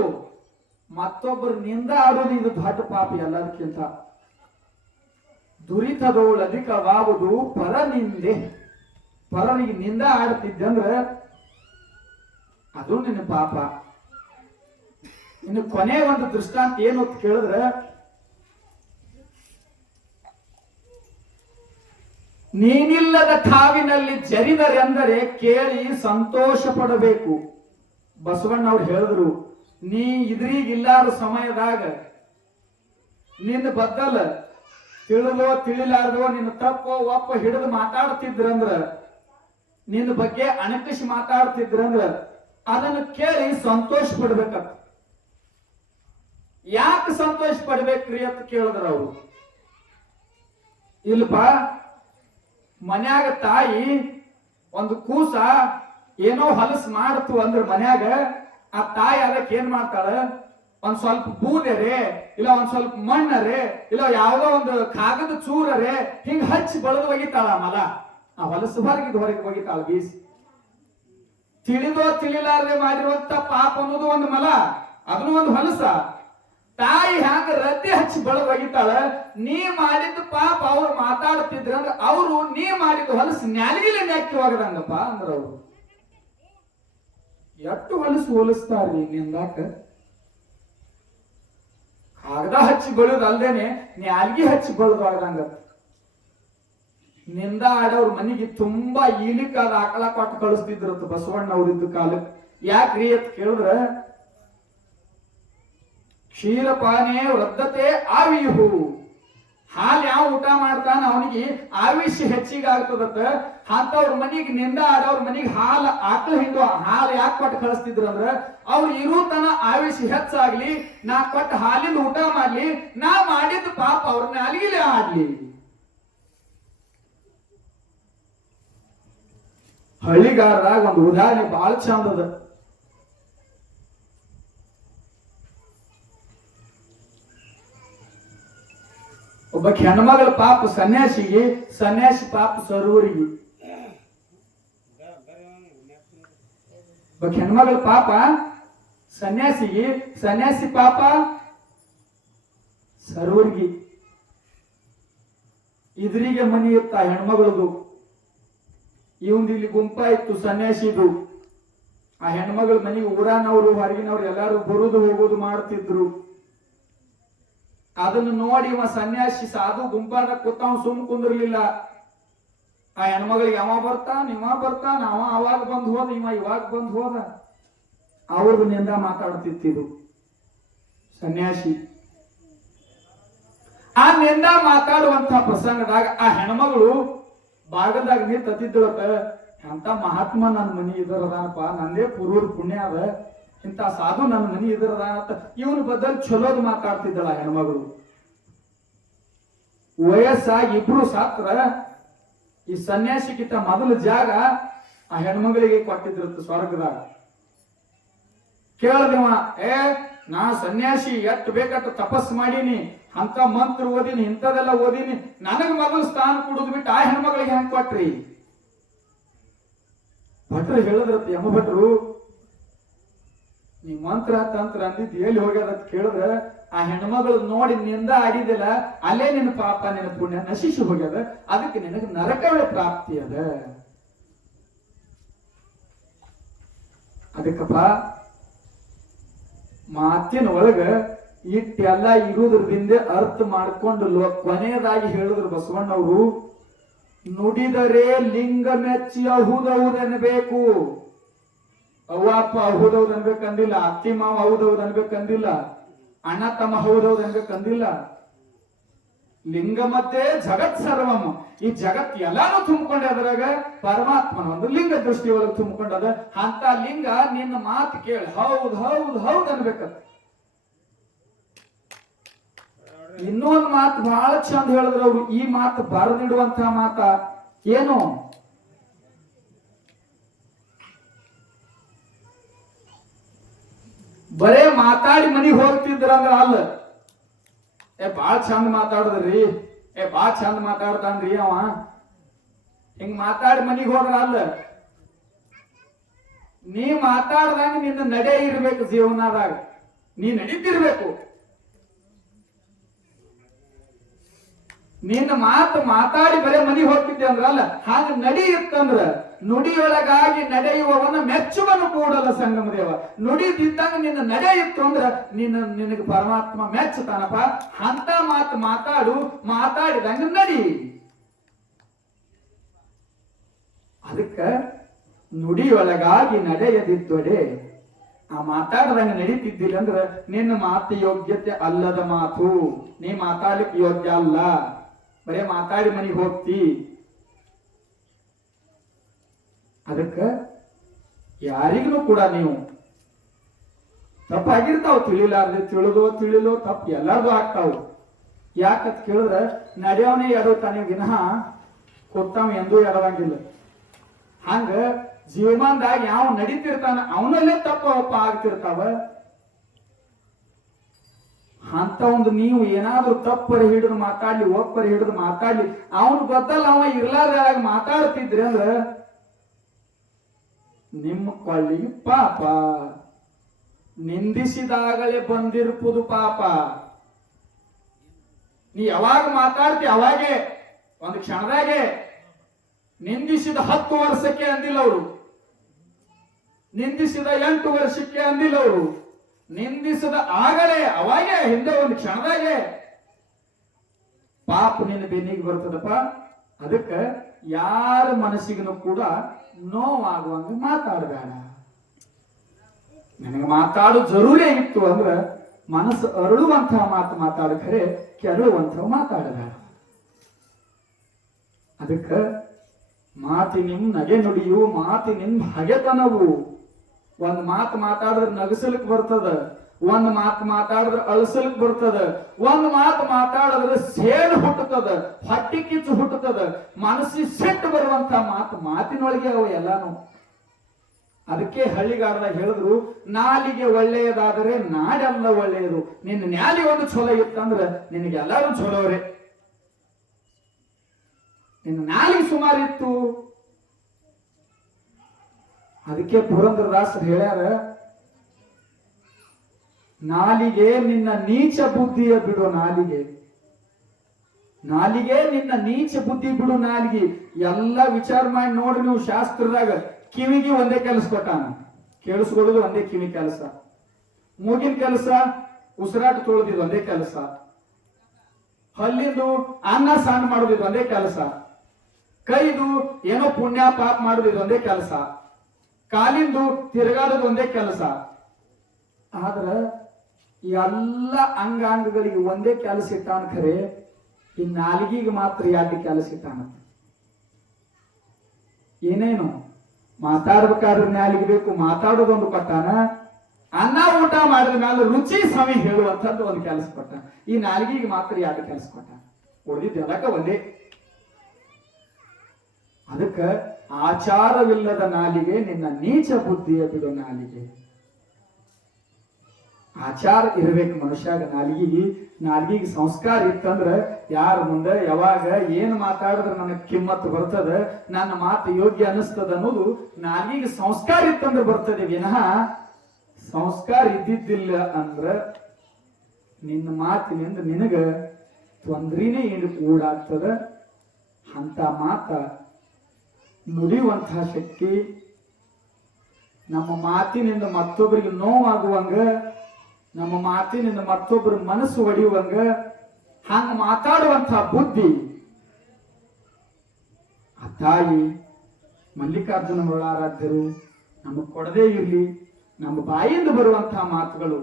ಮತ್ತೊಬ್ಬರು ನಿಂದ ಆಡೋದು ಇದು ದೊಡ್ಡ ಪಾಪ ಎಲ್ಲದಕ್ಕಿಂತ. ದುರಿತದೋಳಧಿಕವಾವುದು ಪರನಿಂದೆ. ಪರನಿಗೆ ನಿಂದ ಆಡ್ತಿದ್ದಂದ್ರೆ ಅದು ನಿನ್ನ ಪಾಪ. ಇನ್ನು ಕೊನೆ ಒಂದು ದೃಷ್ಟಾಂತ ಏನು ಅಂತ ಕೇಳಿದ್ರೆ, ನೀನಿಲ್ಲದ ಠಾವಿನಲ್ಲಿ ಜರಿದರೆಂದರೆ ಕೇಳಿ ಸಂತೋಷ ಪಡಬೇಕು. ಬಸವಣ್ಣವ್ರು ಹೇಳಿದ್ರು, ನೀ ಇದ್ರಿಗಿಲ್ಲಾರ ಸಮಯದಾಗ ನಿನ್ನ ಬದ್ದಲ ತಿಳಿದೋ ತಿಳಿಲಾರ್ದೋ ನಿನ್ನ ತಪ್ಪೋ ಒಪ್ಪ ಹಿಡಿದು ಮಾತಾಡ್ತಿದ್ರಂದ್ರ, ನಿನ್ನ ಬಗ್ಗೆ ಅಣಕಿಸಿ ಮಾತಾಡ್ತಿದ್ರಂದ್ರ ಅದನ್ನು ಕೇಳಿ ಸಂತೋಷ ಪಡ್ಬೇಕಂತ. ಯಾಕೆ ಸಂತೋಷ ಪಡ್ಬೇಕ್ರಿ ಅಂತ ಕೇಳಿದ್ರ ಅವರು. ಇಲ್ಪ ಮನ್ಯಾಗ ತಾಯಿ ಒಂದು ಕೂಸ ಏನೋ ಹೊಲಸು ಮಾಡ್ತು ಅಂದ್ರ ಮನ್ಯಾಗ ಆ ತಾಯಿ ಅದಕ್ಕೆ ಏನ್ ಮಾಡ್ತಾಳ? ಒಂದ್ ಸ್ವಲ್ಪ ಬೂದೆರೆ, ಇಲ್ಲ ಒಂದ್ ಸ್ವಲ್ಪ ಮಣ್ಣರೆ, ಇಲ್ಲ ಯಾವ್ದೋ ಒಂದು ಕಾಗದ ಚೂರರೆ ಹಿಂಗ ಹಚ್ಚಿ ಬಳದು ಒಗಿತಾಳ. ಮಲ ಆ ಹೊಲಸು ಹೊರಗೆ ಒಗಿತಾಳ ಬೀಸಿ. ತಿಳಿದೋ ತಿಳಿಲಾರದೆ ಮಾಡಿರುವಂತ ಪಾಪ ಅನ್ನೋದು ಒಂದು ಮಲ, ಅದನ್ನು ಒಂದು ಹೊಲಸ. ತಾಯಿ ಹ್ಯಾಂಗ ರದ್ದೆ ಹಚ್ಚಿ ಬಳದು ಒಗಿತಾಳ. ನೀ ಮಾಡಿದ ಪಾಪ ಅವ್ರು ಮಾತಾಡ್ತಿದ್ರ ಅಂದ್ರ ಅವರು ನೀ ಮಾಡಿದ ಹೊಲಸು ನ್ಯಾಲಿಗಿಲೆ ನೆಕ್ಕಿ ಹೋಗದಂಗಪ್ಪ ಅಂದ್ರ ಅವ್ರು. ಎಷ್ಟು ಹೊಲಸು ಹೋಲಿಸ್ತಾರ್ರಿ ನಿಂದಾಕ. ಕಾಗದ ಹಚ್ಚಿ ಬೆಳೆಯೋದು ಅಲ್ದೇನೆ ನ್ಯಾಲ್ಗಿ ಹಚ್ಚಿ ಬೆಳೆದು ಆಗದಂಗ. ನಿಂದ ಆಡೋರ್ ಮನೆಗೆ ತುಂಬಾ ಈಲಿಕ್ಕಾದ ಆಕಳ ಕೊಟ್ಟು ಕಳಿಸ್ತಿದ್ರಂತ ಬಸವಣ್ಣ ಅವ್ರಿದ್ದ ಕಾಲಕ್ಕೆ. ಯಾಕ್ರಿ ಅಂತ ಕೇಳಿದ್ರ, ಕ್ಷೀರಪಾನೇ ವೃದ್ಧತೆ ಆವಿಯು. ಹಾಲು ಯಾವ ಊಟ ಮಾಡ್ತಾನ ಅವನಿಗೆ ಆಯುಷ್ಯ ಹೆಚ್ಚಿಗೆ ಆಗ್ತದತ್ತ. ಅಂತವ್ರ ಮನಿಗ್ ನಿಂದ ಆಡವ್ರ ಮನಿಗ್ ಹಾಲು ಆಕಳ ಹಿಂಡು ಹಾಲು ಯಾಕೆ ಕೊಟ್ಟು ಕಳಿಸ್ತಿದ್ರು ಅಂದ್ರ ಅವ್ರು ಇರೋ ತನ ಆಯುಷ್ಯ ಹೆಚ್ಚಾಗ್ಲಿ, ನಾ ಕೊಟ್ಟ ಹಾಲಿಂದ ಊಟ ಮಾಡ್ಲಿ, ನಾ ಮಾಡಿದ ಪಾಪ ಅವ್ರನ್ನ ಅಲ್ಲಿಗೆ ಆಡ್ಲಿ. ಹಳ್ಳಿಗಾರದಾಗ ಒಂದು ಉದಾಹರಣೆ ಬಹಳ ಚಂದದ. ಒಬ್ಬ ಹೆಣ್ಮಗಳ ಪಾಪ ಸನ್ಯಾಸಿಗೆ, ಸನ್ಯಾಸಿ ಪಾಪ ಸರ್ವರಿಗೆ. ಒಬ್ಬ ಹೆಣ್ಮಗಳ ಪಾಪ ಸನ್ಯಾಸಿಗೆ, ಸನ್ಯಾಸಿ ಪಾಪ ಸರ್ವರಿಗೆ. ಇದ್ರಿಗೆ ಮನಿ ಇತ್ತ ಹೆಣ್ಮಗಳದು, ಇವಂದು ಇಲ್ಲಿ ಗುಂಪ ಇತ್ತು ಸನ್ಯಾಸಿದು. ಆ ಹೆಣ್ಮಗಳ ಮನೆಗೆ ಊರಾನವರು ಹೊರಗಿನವ್ರು ಎಲ್ಲಾರು ಬರುದು ಹೋಗೋದು ಮಾಡ್ತಿದ್ರು. ಅದನ್ನು ನೋಡಿ ಇವ ಸನ್ಯಾಸಿ ಸಾಧು ಗುಂಪಾದ ಕೂತಾವ್ ಸುಮ್ ಕುಂದಿರ್ಲಿಲ್ಲ. ಆ ಹೆಣ್ಮಗಳಿಗೆ ಅವ ಬರ್ತಾನ ಅವ ಅವಾಗ ಬಂದ್ ಹೋದ, ಇವ ಇವಾಗ ಬಂದ್ ಹೋದ. ಅವ್ರದ್ದು ನಿಂದ ಮಾತಾಡ್ತಿತ್ತಿದ್ರು ಸನ್ಯಾಸಿ. ಆ ನಿಂದ ಮಾತಾಡುವಂತ ಪ್ರಸಂಗದಾಗ ಆ ಹೆಣ್ಮಗಳು ಬಾಗಲ್ದಾಗ ನೀರ್ ತತ್ತಿದ್ದಳತ್ತ. ಅಂತ ಮಹಾತ್ಮ ನನ್ನ ಮನಿ ಇದರದಾನಪ್ಪ, ನಂದೇ ಪೂರ್ವದ ಪುಣ್ಯ ಅದ, ಇಂತ ಸಾಧು ನನ್ನ ಮನಿ ಇದರದಾನಂತ ಇವನು ಬದಲ್ ಚಲೋದ್ ಮಾತಾಡ್ತಿದ್ದಳ ಹೆಣ್ಮಗಳು. ವಯಸ್ಸಾಗಿ ಇಬ್ರು ಸಾತ್ರ ಈ ಸನ್ಯಾಸಿಗಿಂತ ಮೊದಲ ಜಾಗ ಆ ಹೆಣ್ಮಗಳಿಗೆ ಕೊಟ್ಟಿದ್ರತ್ತ ಸ್ವರ್ಗದಾಗ. ಕೇಳದಿವ, ನಾ ಸನ್ಯಾಸಿ ಎಟ್ ಬೇಕಟ್ಟು ತಪಸ್ ಮಾಡೀನಿ, ಅಂತ ಮಂತ್ರ ಓದಿನಿ, ಇಂಥದೆಲ್ಲ ಓದಿನಿ, ನನಗ್ ಮೊದಲು ಸ್ಥಾನ ಕೊಡುದು ಬಿಟ್ಟು ಆ ಹೆಣ್ಮಗಳಿಗೆ ಹೆಂಗ್ ಕೊಟ್ರಿ? ಭಟ್ರು ಹೇಳಿದ್ರತ್ತ, ಯಮ ಭಟ್ರು, ನೀ ಮಂತ್ರ ತಂತ್ರ ಅಂದಿದ್ ಎಲ್ಲಿ ಹೋಗ್ಯದ ಕೇಳಿದ್ರ ಆ ಹೆಣ್ಮಗಳು ನೋಡಿ ನಿಂದ ಆಡಿದಿಲ್ಲ, ಅಲ್ಲೇ ನಿನ್ನ ಪಾಪ ನಿನ್ನ ಪುಣ್ಯ ನಶಿಸಿ ಹೋಗ್ಯದ, ಅದಕ್ಕೆ ನಿನಗೆ ನರಕವೇ ಪ್ರಾಪ್ತಿ ಅದ. ಅದಕ್ಕಪ್ಪ ಮಾತಿನ ಒಳಗ ಇಟ್ಟೆಲ್ಲ ಇರುವುದ್ರಿಂದ ಅರ್ಥ ಮಾಡ್ಕೊಂಡು ಕೊನೆಯದಾಗಿ ಹೇಳಿದ್ರು ಬಸವಣ್ಣವರು, ನುಡಿದರೆ ಲಿಂಗ ಮೆಚ್ಚಿ ಅಹುದೌದನ್ಬೇಕು. ಅವ್ವಪ್ಪ ಹೌದೌದ್ ಅನ್ಬೇಕಂದಿಲ್ಲ, ಅತ್ತಿ ಮಾವ ಹೌದೌದ್ ಅನ್ಬೇಕಂದಿಲ್ಲ, ಅಣ್ಣ ತಮ್ಮ ಹೌದೌದ್ ಅನ್ಬೇಕಂದಿಲ್ಲ. ಲಿಂಗ ಮತ್ತೆ ಜಗತ್ ಸರ್ವಂ, ಈ ಜಗತ್ ಎಲ್ಲಾನು ತುಂಬಿಕೊಂಡೆ, ಅದ್ರಾಗ ಪರಮಾತ್ಮನ ಒಂದು ಲಿಂಗ ದೃಷ್ಟಿ ಒಳಗೆ ತುಂಬಿಕೊಂಡದ. ಅಂತ ಲಿಂಗ ನಿನ್ನ ಮಾತು ಕೇಳಿ ಹೌದ್ ಹೌದ್ ಹೌದ್ ಅನ್ಬೇಕಂತ. ಇನ್ನೊಂದು ಮಾತು ಬಹಳ ಚಂದ ಹೇಳಿದ್ರು ಅವ್ರು. ಈ ಮಾತು ಬರೆದಿಡುವಂತ ಮಾತ ಏನು? ಬರೇ ಮಾತಾಡಿ ಮನಿಗ್ ಹೋಗ್ತಿದ್ರಂದ್ರ ಅಲ್ಲ, ಬಾಳ ಚಂದ ಮಾತಾಡುದ್ರಿ, ಬಾಳ ಚಂದ ಮಾತಾಡ್ತಾನ್ರಿ ಅವ, ಹಿಂಗ್ ಮಾತಾಡಿ ಮನಿಗ್ ಹೋದ್ರ ಅಲ್ಲ. ನೀ ಮಾತಾಡ್ದಂಗ ನಿನ್ನ ನಡೆ ಇರ್ಬೇಕು ಜೀವನದಾಗ, ನೀ ನಡೀತಿರ್ಬೇಕು. ನಿನ್ನ ಮಾತು ಮಾತಾಡಿ ಬರೇ ಮನಿ ಹೋಗ್ತಿದ್ದೆ ಅಂದ್ರಲ್ಲ, ಹಾಗ ನಡಿ ಇತ್ತಂದ್ರ ನುಡಿಯೊಳಗಾಗಿ ನಡೆಯುವವನ ಮೆಚ್ಚುವನು ಕೂಡಲ ಸಂಗಮ ದೇವ. ನುಡಿದಿದ್ದಂಗ ನಿನ್ನ ನಡೆ ಇತ್ತು ಅಂದ್ರ ನಿನಗೆ ಪರಮಾತ್ಮ ಮೆಚ್ಚುತ್ತಾನಪ್ಪ. ಅಂತ ಮಾತು ಮಾತಾಡು, ಮಾತಾಡಿದಂಗ ನಡಿ. ಅದಕ್ಕ ನುಡಿಯೊಳಗಾಗಿ ನಡೆಯದಿದ್ದೊಡೆ, ಆ ಮಾತಾಡ್ದಂಗ ನಡೀತಿದ್ದಿಲ್ಲ ಅಂದ್ರ ನಿನ್ನ ಮಾತು ಯೋಗ್ಯತೆ ಅಲ್ಲದ ಮಾತು, ನೀ ಮಾತಾಡ್ಲಿಕ್ಕೆ ಯೋಗ್ಯ ಅಲ್ಲ, ಬರೇ ಮಾತಾಡಿ ಮನಿಗೆ ಹೋಗ್ತಿ. ಅದಕ್ಕ ಯಾರಿಗೂ ಕೂಡ ನೀವು ತಪ್ಪಾಗಿರ್ತಾವ, ತಿಳಿಲಾರ್ದೆ, ತಿಳಿಲೋ ತಪ್ಪು ಎಲ್ಲಾರ್ದು ಆಗ್ತಾವ. ಯಾಕಂತ ಕೇಳಿದ್ರೆ ನಡೆಯವನೇ ಎಡತಾನೆ ವಿನಃ ಕೊತ್ತಾವ ಎಂದೂ ಎಡವಂಗಿಲ್ಲ. ಹಂಗ ಜೀವಮಾನದಾಗ ಯಾವ ನಡೀತಿರ್ತಾನ ಅವನಲ್ಲೇ ತಪ್ಪ ಆಗ್ತಿರ್ತಾವ. ಅಂತ ಒಂದು ನೀವು ಏನಾದ್ರೂ ತಪ್ಪರ ಹಿಡಿದು ಮಾತಾಡ್ಲಿ, ಒಪ್ಪರ ಹಿಡಿದು ಮಾತಾಡ್ಲಿ, ಅವನು ಬದಲ್ ಅವ ಇರ್ಲಾರ್ದಾಗ ಮಾತಾಡ್ತಿದ್ರಿ ಅಂದ್ರ ನಿಮ್ಮ ಕೊಳ್ಳಿಗೆ ಪಾಪ, ನಿಂದಿಸಿದಾಗಲೇ ಬಂದಿರ್ಪುದು ಪಾಪ. ನೀ ಯಾವಾಗ ಮಾತಾಡ್ತಿ ಅವಾಗೆ ಒಂದು ಕ್ಷಣದಾಗೆ. ನಿಂದಿಸಿದ 10 ವರ್ಷಕ್ಕೆ ಅಂದಿಲ್ಲ ಅವರು, ನಿಂದಿಸಿದ 8 ವರ್ಷಕ್ಕೆ ಅಂದಿಲ್ಲ ಅವರು, ನಿಂದಿಸಿದ ಆಗಲೇ ಅವಾಗೆ ಹಿಂದೆ ಒಂದು ಕ್ಷಣದಾಗೆ ಪಾಪ ನಿನ್ನ ಬೆನ್ನಿಗೆ ಬರ್ತದಪ್ಪ. ಅದಕ್ಕ ಯಾರ ಮನಸ್ಸಿಗೂ ಕೂಡ ನೋವಾಗುವಂಗ ಮಾತಾಡಬೇಡ. ನಿನಗೆ ಮಾತಾಡೋ ಜರೂರೇ ಇತ್ತು ಅಂದ್ರ ಮನಸ್ಸು ಅರಳುವಂತಹ ಮಾತು ಮಾತಾಡ ಖರೆ ಕೆರಳುವಂಥವು ಮಾತಾಡದ. ಅದಕ್ಕ ಮಾತಿನಿಂ ನಗೆ ನುಡಿಯು ಮಾತಿನಿಂ ಹಗೆತನವು. ಒಂದ್ ಮಾತು ಮಾತಾಡಿದ್ರೆ ನಗಸಲಿಕ್ ಬರ್ತದ, ಒಂದ್ ಮಾತು ಮಾತಾಡಿದ್ರೆ ಅಳಸಲಿಕ್ ಬರ್ತದ, ಒಂದ್ ಮಾತು ಮಾತಾಡಿದ್ರೆ ಸೇಡು ಹುಟ್ಟುತ್ತದ, ಹೊಟ್ಟಿ ಕಿಚ್ಚು ಹುಟ್ಟುತ್ತದ, ಮನಸ್ಸಿಗೆ ಸಿಟ್ಟು ಬರುವಂತ ಮಾತಿನೊಳಗೆ ಅವು ಎಲ್ಲಾನು. ಅದಕ್ಕೆ ಹಳ್ಳಿಗಾರದಾಗ ಹೇಳಿದ್ರು, ನಾಲಿಗೆ ಒಳ್ಳೆಯದಾದರೆ ನಾಡೆಲ್ಲ ಒಳ್ಳೆಯದು. ನಿನ್ನ ನ್ಯಾಲಿ ಒಂದು ಚಲೋ ಇತ್ತಂದ್ರ ನಿನಗೆಲ್ಲರೂ ಚಲೋವ್ರೆ. ನಿನ್ನ ನಾಲಿಗೆ ಸುಮಾರು ಇತ್ತು. ಅದಕ್ಕೆ ಪುರಂದರದಾಸರು ಹೇಳ್ಯಾರ, ನಾಲಿಗೆ ನಿನ್ನ ನೀಚ ಬುದ್ಧಿಯ ಬಿಡು ನಾಲಿಗೆ, ನಾಲಿಗೆ ನಿನ್ನ ನೀಚ ಬುದ್ಧಿ ಬಿಡು ನಾಲಿಗೆ. ಎಲ್ಲ ವಿಚಾರ ಮಾಡಿ ನೋಡ್ರಿ ನೀವು ಶಾಸ್ತ್ರದಾಗ. ಕಿವಿಗೆ ಒಂದೇ ಕೆಲಸ ಕೊಟ್ಟಾನ, ಕೇಳಿಸ್ಕೊಳ್ಳೋದು ಒಂದೇ ಕಿವಿ ಕೆಲಸ. ಮೂಗಿನ ಕೆಲಸ ಉಸಿರಾಟ ತೊಳೆದಿದ್ದು ಒಂದೇ ಕೆಲಸ. ಹಲ್ಲಿಂದು ಅನ್ನ ಸಾಂಗ್ ಮಾಡೋದಿದ್ದು ಒಂದೇ ಕೆಲಸ. ಕೈದು ಏನೋ ಪುಣ್ಯ ಪಾಪ ಮಾಡೋದಿದ್ದು ಒಂದೇ ಕೆಲಸ. ಕಾಲಿಂದು ತಿರುಗಾಡೋದು ಒಂದೇ ಕೆಲಸ. ಆದ್ರ ಎಲ್ಲ ಅಂಗಾಂಗಗಳಿಗೆ ಒಂದೇ ಕೆಲಸ ಇಟ್ಟಾನ ಖರೆ ಈ ನಾಲಿಗೆಗೆ ಮಾತ್ರ ಎರಡು ಕೆಲಸ ಇಟ್ಟಾನ. ಏನೇನು ಮಾತಾಡ್ಬೇಕಾದ್ರೆ ನಾಲಿಗೆ ಬೇಕು, ಮಾತಾಡೋದೊಂದು ಕೊಟ್ಟಾನ. ಅನ್ನ ಊಟ ಮಾಡಿದ ಮೇಲೆ ರುಚಿ ಸವಿ ಹೇಳುವಂಥದ್ದು ಒಂದು ಕೆಲಸ ಕೊಟ್ಟಾನ. ಈ ನಾಲಿಗೆಗೆ ಮಾತ್ರ ಎರಡು ಕೆಲಸ ಕೊಟ್ಟಾನ, ಉಳಿದಿದ್ದು ಎಲ್ಲಕ್ಕ ಒಂದೇ. ಅದಕ್ಕ ಆಚಾರವಿಲ್ಲದ ನಾಲಿಗೆ ನಿನ್ನ ನೀಚ ಬುದ್ಧಿಯ ಬಿಡು ನಾಲಿಗೆ. ಆಚಾರ ಇರಬೇಕು ಮನುಷ್ಯಾಗ. ನಾಲಿಗೆಗೆ ಸಂಸ್ಕಾರ ಇತ್ತಂದ್ರ ಯಾರ ಮುಂದೆ ಯಾವಾಗ ಏನ್ ಮಾತಾಡಿದ್ರೆ ನನಗೆ ಕಿಮ್ಮತ್ತು ಬರ್ತದ, ನನ್ನ ಮಾತು ಯೋಗ್ಯ ಅನಿಸ್ತದ ಅನ್ನೋದು ನಾಲಿಗೆಗೆ ಸಂಸ್ಕಾರ ಇತ್ತಂದ್ರೆ ಬರ್ತದೆ ವಿನಃ ಸಂಸ್ಕಾರ ಇದ್ದಿದ್ದಿಲ್ಲ ಅಂದ್ರ ನಿನ್ನ ಮಾತಿನಿಂದ ನಿನಗ ತೊಂದ್ರೆನೇ ಊಡಾಗ್ತದ. ಅಂತ ಮಾತ ನುಡಿಯುವಂತಹ ಶಕ್ತಿ, ನಮ್ಮ ಮಾತಿನಿಂದ ಮತ್ತೊಬ್ಬರಿಗೆ ನೋವಾಗುವಂಗ, ನಮ್ಮ ಮಾತಿನಿಂದ ಮತ್ತೊಬ್ಬರ ಮನಸ್ಸು ಒಡೆಯುವಂಗ ಹಂಗ ಮಾತಾಡುವಂತಹ ಬುದ್ಧಿ ಆ ತಾಯಿ ಮಲ್ಲಿಕಾರ್ಜುನ ಮರುಳಾರಾಧ್ಯರು ನಮಗ್ ಕೊಡದೇ ಇರ್ಲಿ. ನಮ್ಮ ಬಾಯಿಂದ ಬರುವಂತಹ ಮಾತುಗಳು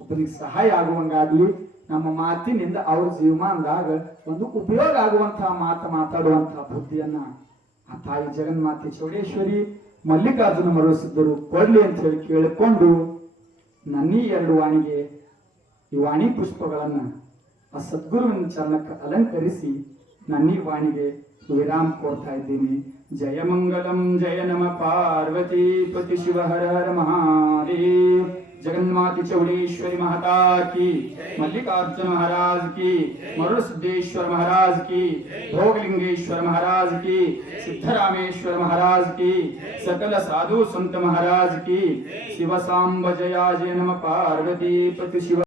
ಒಬ್ಬನಿಗೆ ಸಹಾಯ ಆಗುವಂಗಾಗ್ಲಿ. ನಮ್ಮ ಮಾತಿನಿಂದ ಅವ್ರ ಜೀವಮಾನದಾಗ ಒಂದು ಉಪಯೋಗ ಆಗುವಂತಹ ಮಾತಾಡುವಂತಹ ಬುದ್ಧಿಯನ್ನ ಆ ತಾಯಿ ಜಗನ್ಮಾತೆ ಚೌಡೇಶ್ವರಿ ಮಲ್ಲಿಕಾರ್ಜುನ ಮರುಳಸಿದ್ದರು ಕೊಡ್ಲಿ ಅಂತ ಹೇಳಿ ಕೇಳಿಕೊಂಡು ನನ್ನೀ ಎರಡು ವಾಣಿಗೆ ಈ ವಾಣಿ ಪುಷ್ಪಗಳನ್ನ ಆ ಸದ್ಗುರುವಿನ ಚರಣಕ್ಕೆ ಅಲಂಕರಿಸಿ ನನ್ನೀ ವಾಣಿಗೆ ವಿರಾಮ ಕೊಡ್ತಾ ಇದ್ದೀನಿ. ಜಯ ಮಂಗಲಂ ಜಯ ನಮ ಪಾರ್ವತಿ ಪತಿ ಶಿವ ಹರ ಹರ ಮಹಾದೇವ್. जगन्माता चौड़ेश्वरी माता की, मल्लिकार्जुन महाराज की, मरुड़ सिद्धेश्वर महाराज की, भोगलिंगेश्वर महाराज की, सिद्धरामेश्वर महाराज की, सकल साधु संत महाराज की। शिव सांब जया जय नम पार्वती पति शिव।